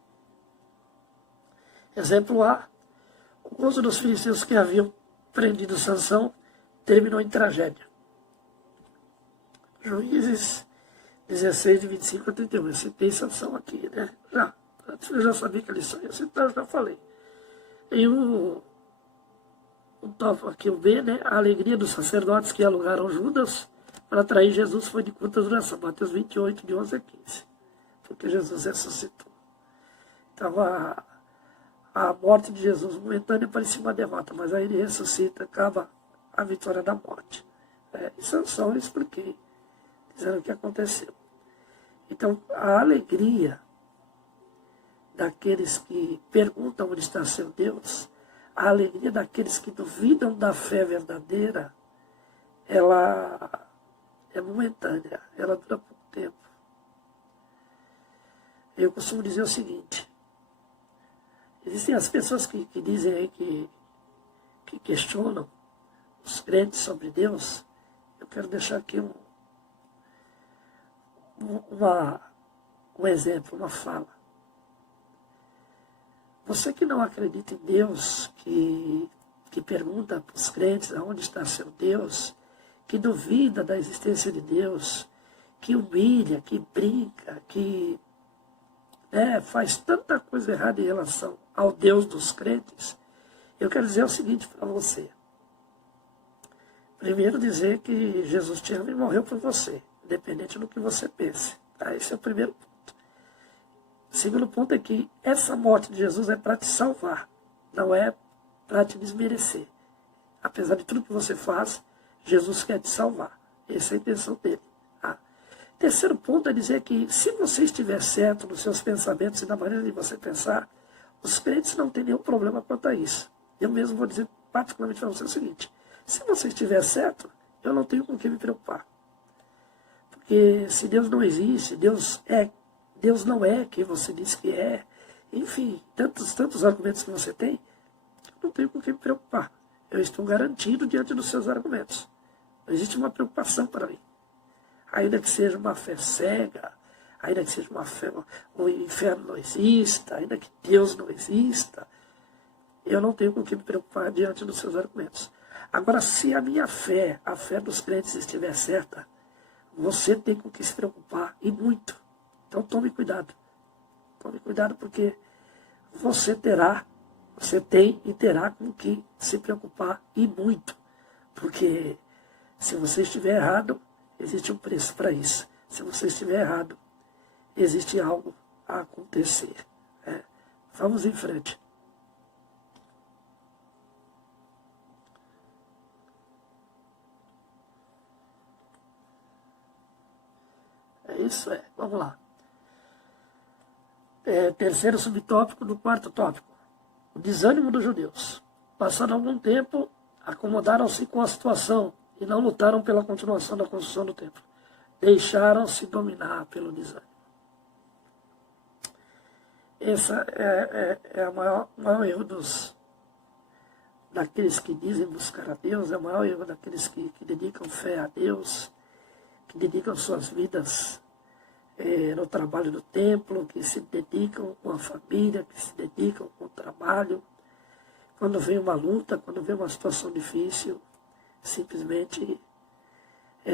Exemplo A. O gozo dos filisteus que haviam prendido Sansão terminou em tragédia. Juízes 16, de 25 a 31. Eu citei Sansão aqui, né? Eu já sabia que ele ia citar, eu já falei. E o aqui o B, né? A alegria dos sacerdotes que alugaram Judas para atrair Jesus foi de curta duração. Mateus 28, de 11 a 15. Porque Jesus ressuscitou. Então a morte de Jesus momentânea parecia uma derrota, mas aí ele ressuscita, acaba a vitória da morte. E Sansão eu expliquei, dizendo o que aconteceu. Então a alegria daqueles que perguntam onde está seu Deus, a alegria daqueles que duvidam da fé verdadeira, ela é momentânea, ela dura pouco tempo. Eu costumo dizer o seguinte, existem as pessoas que dizem aí que questionam os crentes sobre Deus. Eu quero deixar aqui um exemplo, uma fala. Você que não acredita em Deus, que pergunta para os crentes aonde está seu Deus, que duvida da existência de Deus, que humilha, que brinca, que faz tanta coisa errada em relação ao Deus dos crentes, eu quero dizer o seguinte para você. Primeiro, dizer que Jesus te ama e morreu por você, independente do que você pense. Tá? Esse é o primeiro ponto. O segundo ponto é que essa morte de Jesus é para te salvar, não é para te desmerecer. Apesar de tudo que você faz, Jesus quer te salvar. Essa é a intenção dele. Tá? Terceiro ponto é dizer que se você estiver certo nos seus pensamentos e na maneira de você pensar, os crentes não têm nenhum problema quanto a isso. Eu mesmo vou dizer particularmente para você o seguinte, se você estiver certo, eu não tenho com o que me preocupar. Porque se Deus não existe, Deus não é quem você diz que é, enfim, tantos argumentos que você tem, eu não tenho com o que me preocupar. Eu estou garantido diante dos seus argumentos. Não existe uma preocupação para mim. Ainda que seja uma fé cega, ainda que seja uma fé, o inferno não exista, ainda que Deus não exista, eu não tenho com o que me preocupar diante dos seus argumentos. Agora, se a minha fé, a fé dos crentes estiver certa, você tem com o que se preocupar, e muito. Então tome cuidado. Tome cuidado porque você tem e terá com o que se preocupar, e muito. Porque se você estiver errado, existe um preço para isso. Se você estiver errado, existe algo a acontecer. Vamos em frente. Vamos lá. Terceiro subtópico do quarto tópico. O desânimo dos judeus. Passado algum tempo, acomodaram-se com a situação e não lutaram pela continuação da construção do templo. Deixaram-se dominar pelo desânimo. Essa é o maior erro daqueles que dizem buscar a Deus, é o maior erro daqueles que dedicam fé a Deus, que dedicam suas vidas no trabalho do templo, que se dedicam com a família, que se dedicam com o trabalho. Quando vem uma luta, quando vem uma situação difícil, simplesmente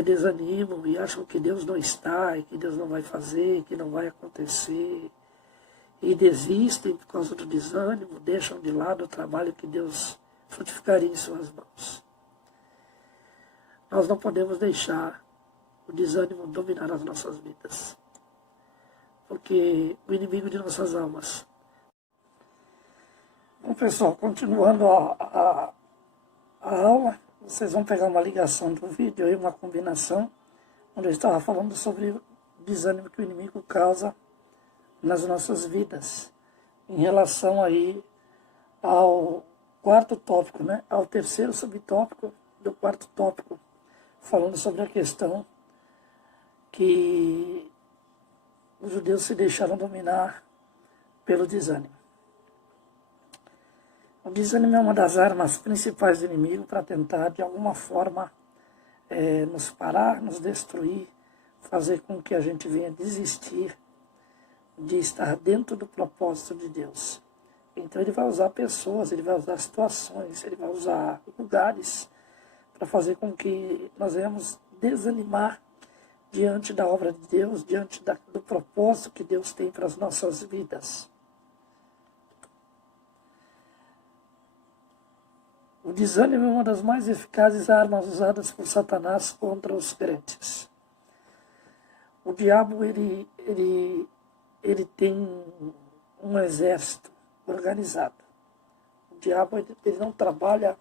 desanimam e acham que Deus não está, e que Deus não vai fazer, que não vai acontecer. E desistem por causa do desânimo, deixam de lado o trabalho que Deus frutificaria em suas mãos. Nós não podemos deixar o desânimo dominar as nossas vidas. Porque o inimigo de nossas almas. Bom, pessoal, continuando a aula, vocês vão pegar uma ligação do vídeo aí, uma combinação, onde eu estava falando sobre o desânimo que o inimigo causa nas nossas vidas, em relação aí ao quarto tópico, né? Ao terceiro subtópico do quarto tópico, falando sobre a questão que os judeus se deixaram dominar pelo desânimo. O desânimo é uma das armas principais do inimigo para tentar, de alguma forma, nos parar, nos destruir, fazer com que a gente venha desistir de estar dentro do propósito de Deus. Então ele vai usar pessoas, ele vai usar situações, ele vai usar lugares para fazer com que nós venhamos desanimar diante da obra de Deus, diante do propósito que Deus tem para as nossas vidas. O desânimo é uma das mais eficazes armas usadas por Satanás contra os crentes. O diabo ele tem um exército organizado. O diabo ele não trabalha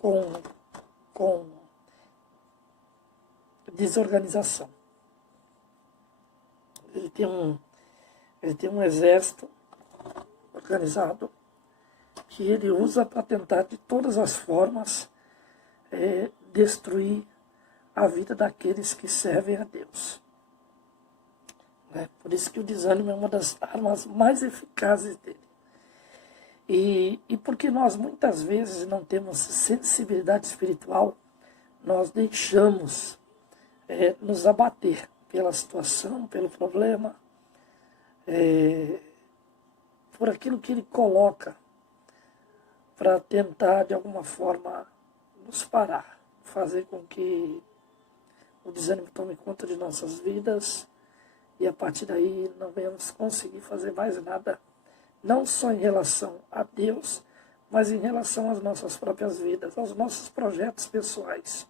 com desorganização. Ele tem um exército organizado que ele usa para tentar de todas as formas destruir a vida daqueles que servem a Deus. Por isso que o desânimo é uma das armas mais eficazes dele. E porque nós muitas vezes não temos sensibilidade espiritual, nós deixamos nos abater pela situação, pelo problema, por aquilo que ele coloca para tentar de alguma forma nos parar, fazer com que o desânimo tome conta de nossas vidas e a partir daí não venhamos conseguir fazer mais nada, não só em relação a Deus, mas em relação às nossas próprias vidas, aos nossos projetos pessoais.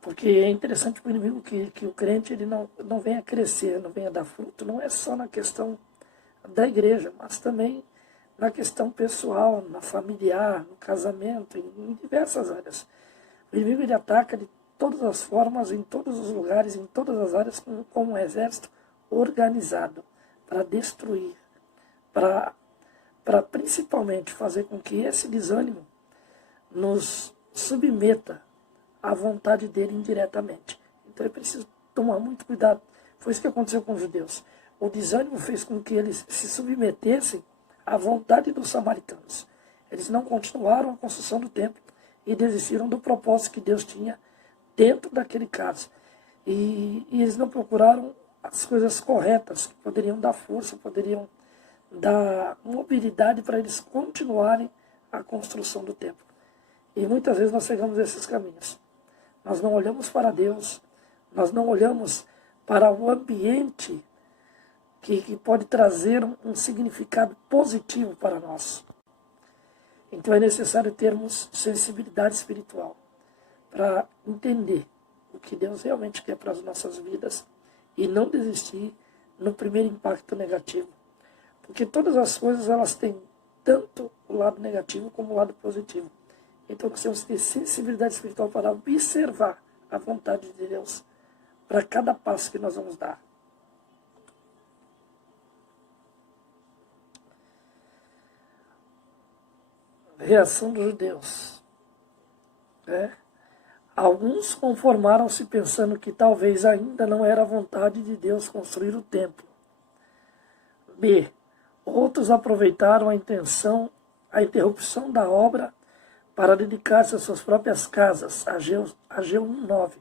Porque é interessante para o inimigo que o crente ele não venha crescer, não venha dar fruto, não é só na questão da igreja, mas também na questão pessoal, na familiar, no casamento, em diversas áreas. O inimigo ele ataca de todas as formas, em todos os lugares, em todas as áreas, como um exército organizado para destruir, para principalmente fazer com que esse desânimo nos submeta à vontade dele indiretamente. Então é preciso tomar muito cuidado. Foi isso que aconteceu com os judeus. O desânimo fez com que eles se submetessem à vontade dos samaritanos. Eles não continuaram a construção do templo e desistiram do propósito que Deus tinha dentro daquele caso. E eles não procuraram as coisas corretas, que poderiam dar força, poderiam dar mobilidade para eles continuarem a construção do templo. E muitas vezes nós pegamos esses caminhos. Nós não olhamos para Deus, nós não olhamos para o ambiente que pode trazer um significado positivo para nós. Então é necessário termos sensibilidade espiritual para entender o que Deus realmente quer para as nossas vidas e não desistir no primeiro impacto negativo. Porque todas as coisas elas têm tanto o lado negativo como o lado positivo. Então nós temos que ter sensibilidade espiritual para observar a vontade de Deus para cada passo que nós vamos dar. Reação dos judeus. Alguns conformaram-se pensando que talvez ainda não era a vontade de Deus construir o templo. B. Outros aproveitaram a interrupção da obra para dedicar-se às suas próprias casas, Ageu 1:9.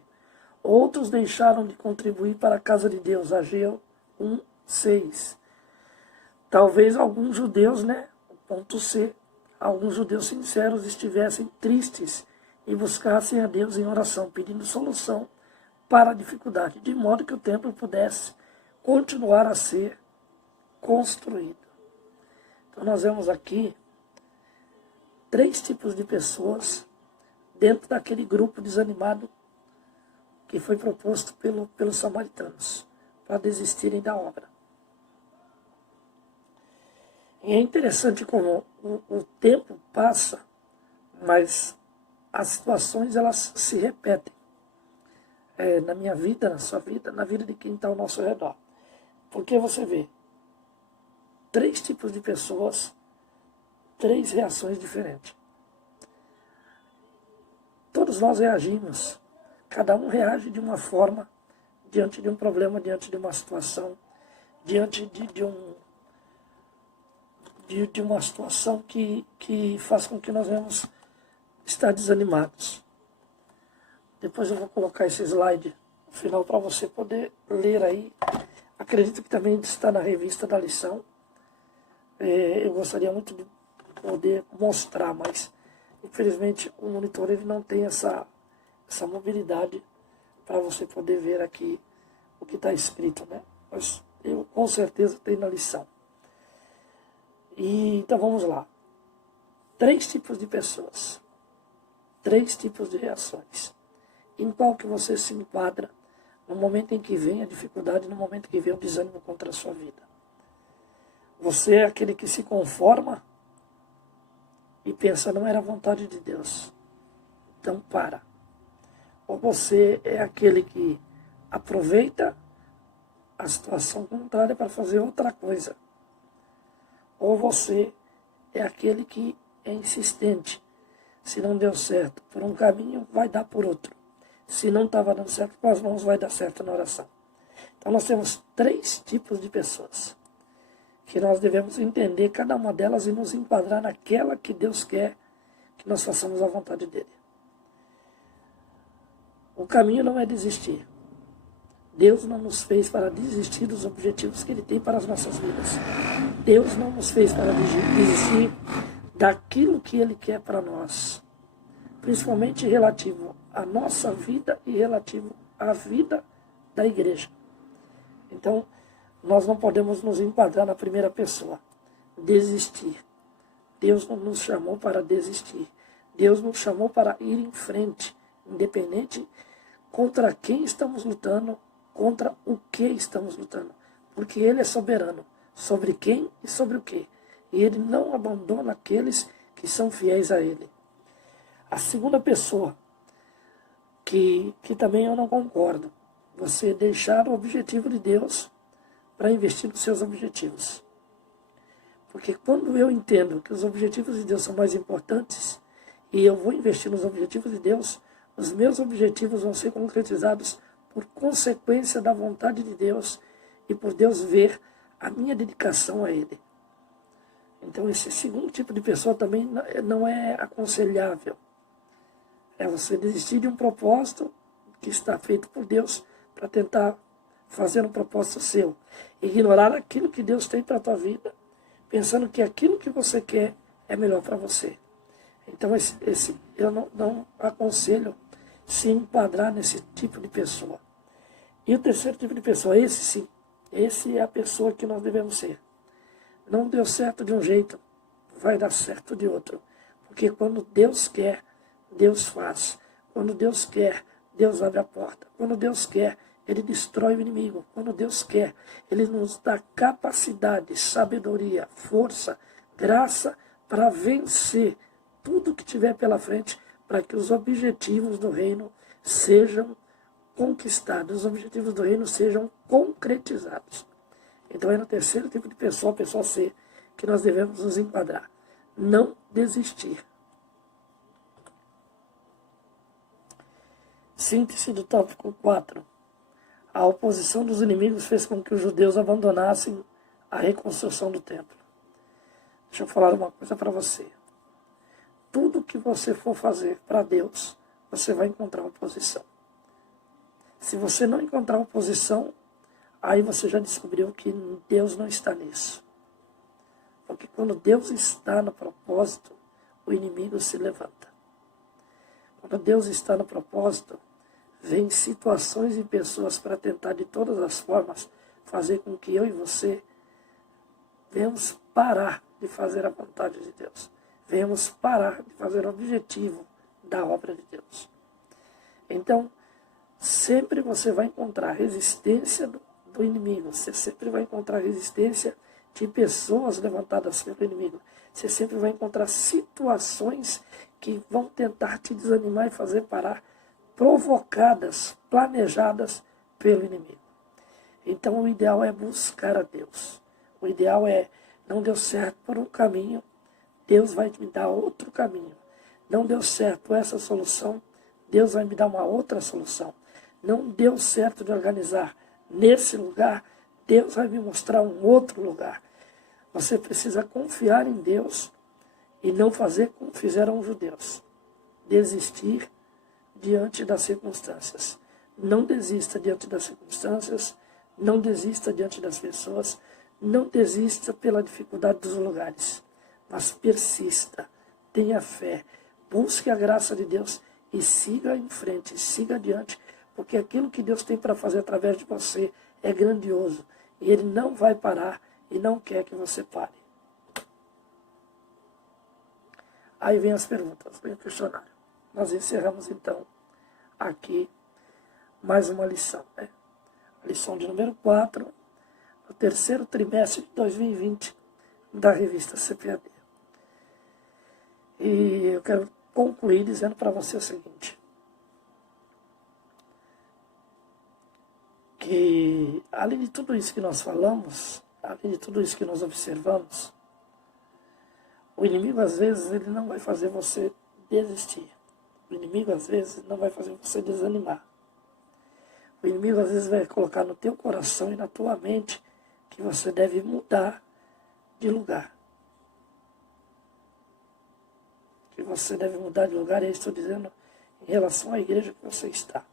Outros deixaram de contribuir para a casa de Deus, Ageu 1:6. Talvez alguns judeus, ponto C, alguns judeus sinceros estivessem tristes e buscassem a Deus em oração, pedindo solução para a dificuldade, de modo que o templo pudesse continuar a ser construído. Então nós vemos aqui 3 tipos de pessoas dentro daquele grupo desanimado que foi proposto pelos samaritanos para desistirem da obra. E é interessante como o tempo passa, mas as situações elas se repetem. Na minha vida, na sua vida, na vida de quem está ao nosso redor. Porque você vê 3 tipos de pessoas, 3 reações diferentes. Todos nós reagimos, cada um reage de uma forma diante de um problema, diante de uma situação, diante de uma situação que faz com que nós venhamos estar desanimados. Depois eu vou colocar esse slide no final para você poder ler aí. Acredito que também está na revista da lição. Eu gostaria muito de poder mostrar, mas infelizmente o monitor ele não tem essa mobilidade para você poder ver aqui o que está escrito, né? Mas eu com certeza tenho na lição. E então vamos lá. 3 tipos de pessoas, 3 tipos de reações. Em qual que você se enquadra no momento em que vem a dificuldade, no momento em que vem o desânimo contra a sua vida? Você é aquele que se conforma e pensa, não era a vontade de Deus, então para. Ou você é aquele que aproveita a situação contrária para fazer outra coisa. Ou você é aquele que é insistente. Se não deu certo por um caminho, vai dar por outro. Se não estava dando certo com as mãos, vai dar certo na oração. Então nós temos 3 tipos de pessoas que nós devemos entender cada uma delas e nos enquadrar naquela que Deus quer que nós façamos a vontade dele. O caminho não é desistir. Deus não nos fez para desistir dos objetivos que Ele tem para as nossas vidas. Deus não nos fez para desistir daquilo que Ele quer para nós. Principalmente relativo à nossa vida e relativo à vida da igreja. Então, nós não podemos nos enquadrar na primeira pessoa. Desistir. Deus não nos chamou para desistir. Deus nos chamou para ir em frente, independente contra quem estamos lutando, contra o que estamos lutando. Porque Ele é soberano sobre quem e sobre o que. E Ele não abandona aqueles que são fiéis a Ele. A segunda pessoa, que também eu não concordo, você deixar o objetivo de Deus para investir nos seus objetivos. Porque quando eu entendo que os objetivos de Deus são mais importantes, e eu vou investir nos objetivos de Deus, os meus objetivos vão ser concretizados por consequência da vontade de Deus e por Deus ver a minha dedicação a Ele. Então esse segundo tipo de pessoa também não é aconselhável. É você desistir de um propósito que está feito por Deus para tentar fazer um propósito seu. Ignorar aquilo que Deus tem para a tua vida, pensando que aquilo que você quer é melhor para você. Então eu não aconselho se enquadrar nesse tipo de pessoa. E o terceiro tipo de pessoa, esse sim, esse é a pessoa que nós devemos ser. Não deu certo de um jeito, vai dar certo de outro. Porque quando Deus quer, Deus faz. Quando Deus quer, Deus abre a porta. Quando Deus quer, Ele destrói o inimigo. Quando Deus quer, Ele nos dá capacidade, sabedoria, força, graça para vencer tudo que tiver pela frente, para que os objetivos do reino sejam conquistados, os objetivos do reino sejam concretizados. Então é no terceiro tipo de pessoa, a pessoa C, que nós devemos nos enquadrar. Não desistir. Síntese do tópico 4. A oposição dos inimigos fez com que os judeus abandonassem a reconstrução do templo. Deixa eu falar uma coisa para você. Tudo que você for fazer para Deus, você vai encontrar oposição. Se você não encontrar oposição, aí você já descobriu que Deus não está nisso. Porque quando Deus está no propósito, o inimigo se levanta. Quando Deus está no propósito, vem situações e pessoas para tentar de todas as formas fazer com que eu e você venhamos parar de fazer a vontade de Deus. Venhamos parar de fazer o objetivo da obra de Deus. Então, sempre você vai encontrar resistência do inimigo. Você sempre vai encontrar resistência de pessoas levantadas pelo inimigo. Você sempre vai encontrar situações que vão tentar te desanimar e fazer parar, provocadas, planejadas pelo inimigo. Então o ideal é buscar a Deus. O ideal é, não deu certo por um caminho, Deus vai me dar outro caminho. Não deu certo essa solução, Deus vai me dar uma outra solução. não deu certo de organizar nesse lugar, Deus vai me mostrar um outro lugar. Você precisa confiar em Deus e não fazer como fizeram os judeus. Desistir diante das circunstâncias. Não desista diante das circunstâncias, não desista diante das pessoas, não desista pela dificuldade dos lugares, mas persista, tenha fé, busque a graça de Deus e siga em frente, siga adiante, porque aquilo que Deus tem para fazer através de você é grandioso e Ele não vai parar e não quer que você pare. Aí vem as perguntas, vem o questionário. Nós encerramos então aqui mais uma lição, né? A lição de número 4, no terceiro trimestre de 2020 da revista CPAD. E eu quero concluir dizendo para você o seguinte, que além de tudo isso que nós falamos, além de tudo isso que nós observamos, o inimigo às vezes ele não vai fazer você desistir. O inimigo às vezes não vai fazer você desanimar. O inimigo às vezes vai colocar no teu coração e na tua mente que você deve mudar de lugar. Que você deve mudar de lugar, e eu estou dizendo em relação à igreja que você está.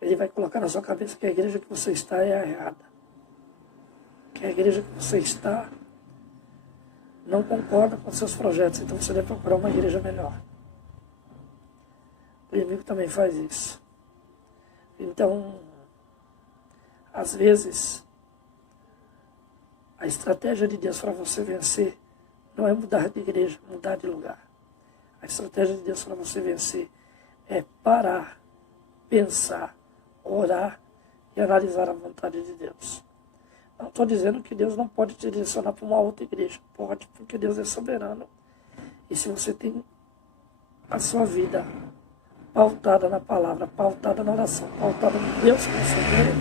Ele vai colocar na sua cabeça que a igreja que você está é a errada. Que a igreja que você está não concorda com seus projetos, então você deve procurar uma igreja melhor. O inimigo também faz isso. Então, às vezes, a estratégia de Deus para você vencer não é mudar de igreja, mudar de lugar. A estratégia de Deus para você vencer é parar, pensar, orar e analisar a vontade de Deus. Não estou dizendo que Deus não pode te direcionar para uma outra igreja. Pode, porque Deus é soberano. E se você tem a sua vida pautada na palavra, pautada na oração, pautada no Deus que você crê,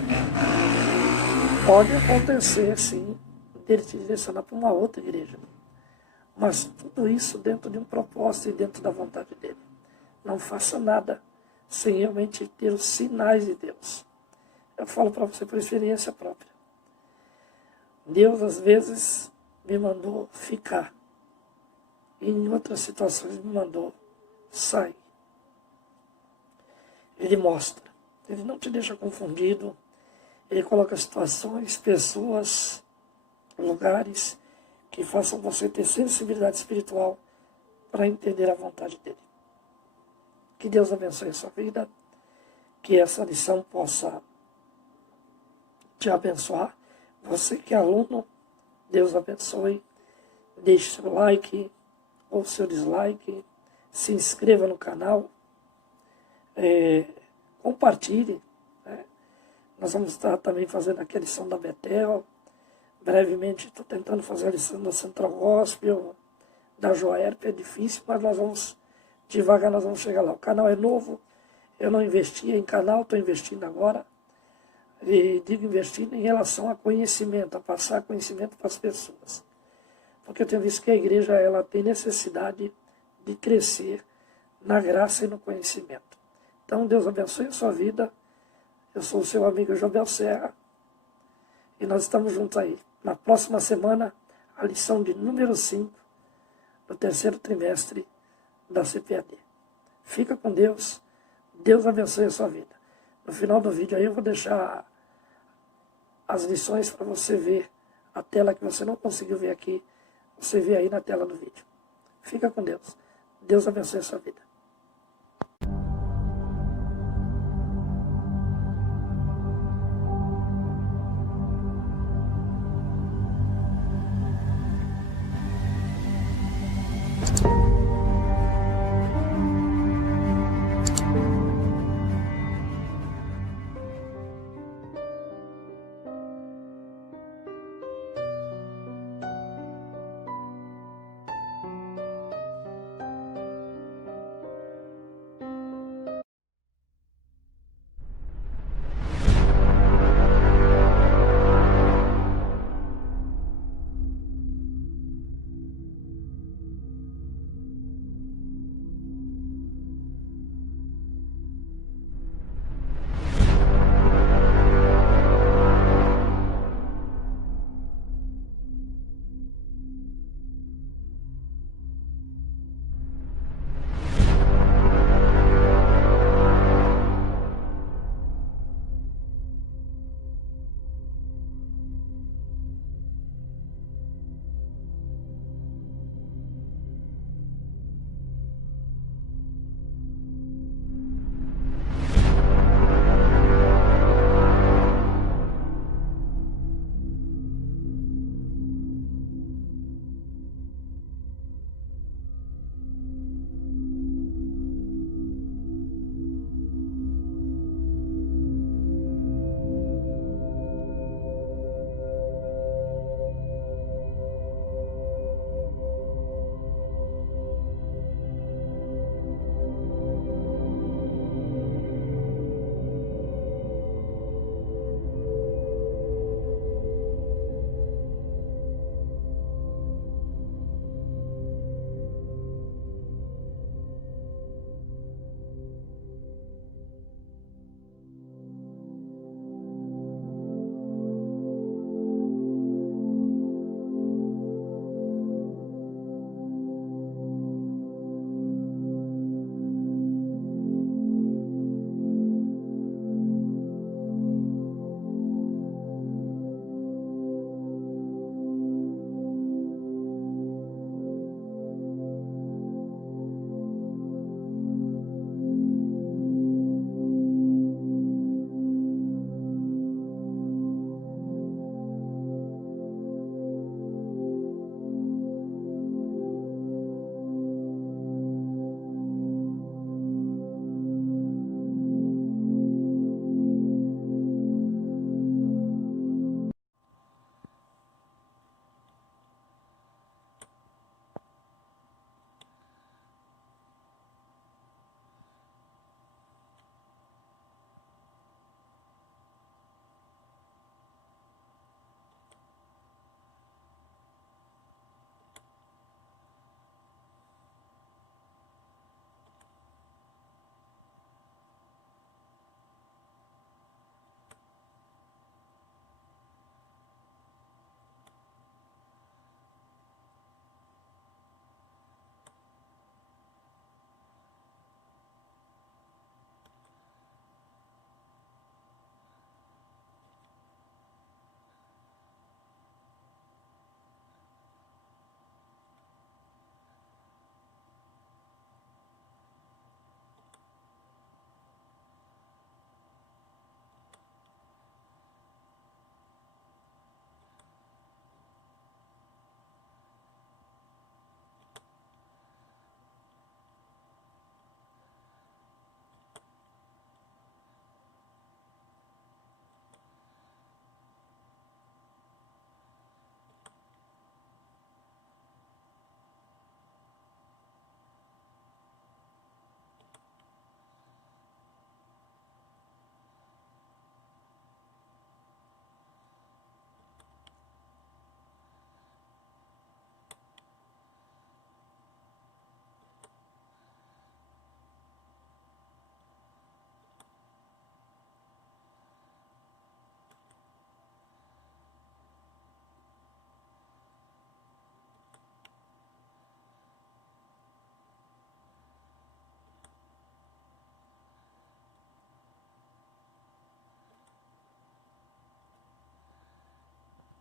pode acontecer, sim, dele te direcionar para uma outra igreja. Mas tudo isso dentro de um propósito e dentro da vontade dele. Não faça nada sem realmente ter os sinais de Deus. Eu falo para você por experiência própria. Deus, às vezes, me mandou ficar. E em outras situações me mandou sair. Ele mostra. Ele não te deixa confundido. Ele coloca situações, pessoas, lugares que façam você ter sensibilidade espiritual para entender a vontade dele. Que Deus abençoe a sua vida. Que essa lição possa te abençoar. Você que é aluno, Deus abençoe. Deixe seu like ou seu dislike. Se inscreva no canal. Compartilhe. Né? Nós vamos estar também fazendo aqui a lição da Betel. Brevemente estou tentando fazer a lição da Central Gospel, da Joerp. É difícil, mas nós vamos devagar, nós vamos chegar lá. O canal é novo. Eu não investia em canal, estou investindo agora. E digo investindo em relação a conhecimento, a passar conhecimento para as pessoas. Porque eu tenho visto que a igreja ela tem necessidade de crescer na graça e no conhecimento. Então, Deus abençoe a sua vida. Eu sou o seu amigo Jobel Serra. E nós estamos juntos aí. Na próxima semana, a lição de número 5, do terceiro trimestre da CPAD. Fica com Deus. Deus abençoe a sua vida. No final do vídeo aí eu vou deixar as lições para você ver a tela que você não conseguiu ver aqui. Você vê aí na tela do vídeo. Fica com Deus. Deus abençoe a sua vida.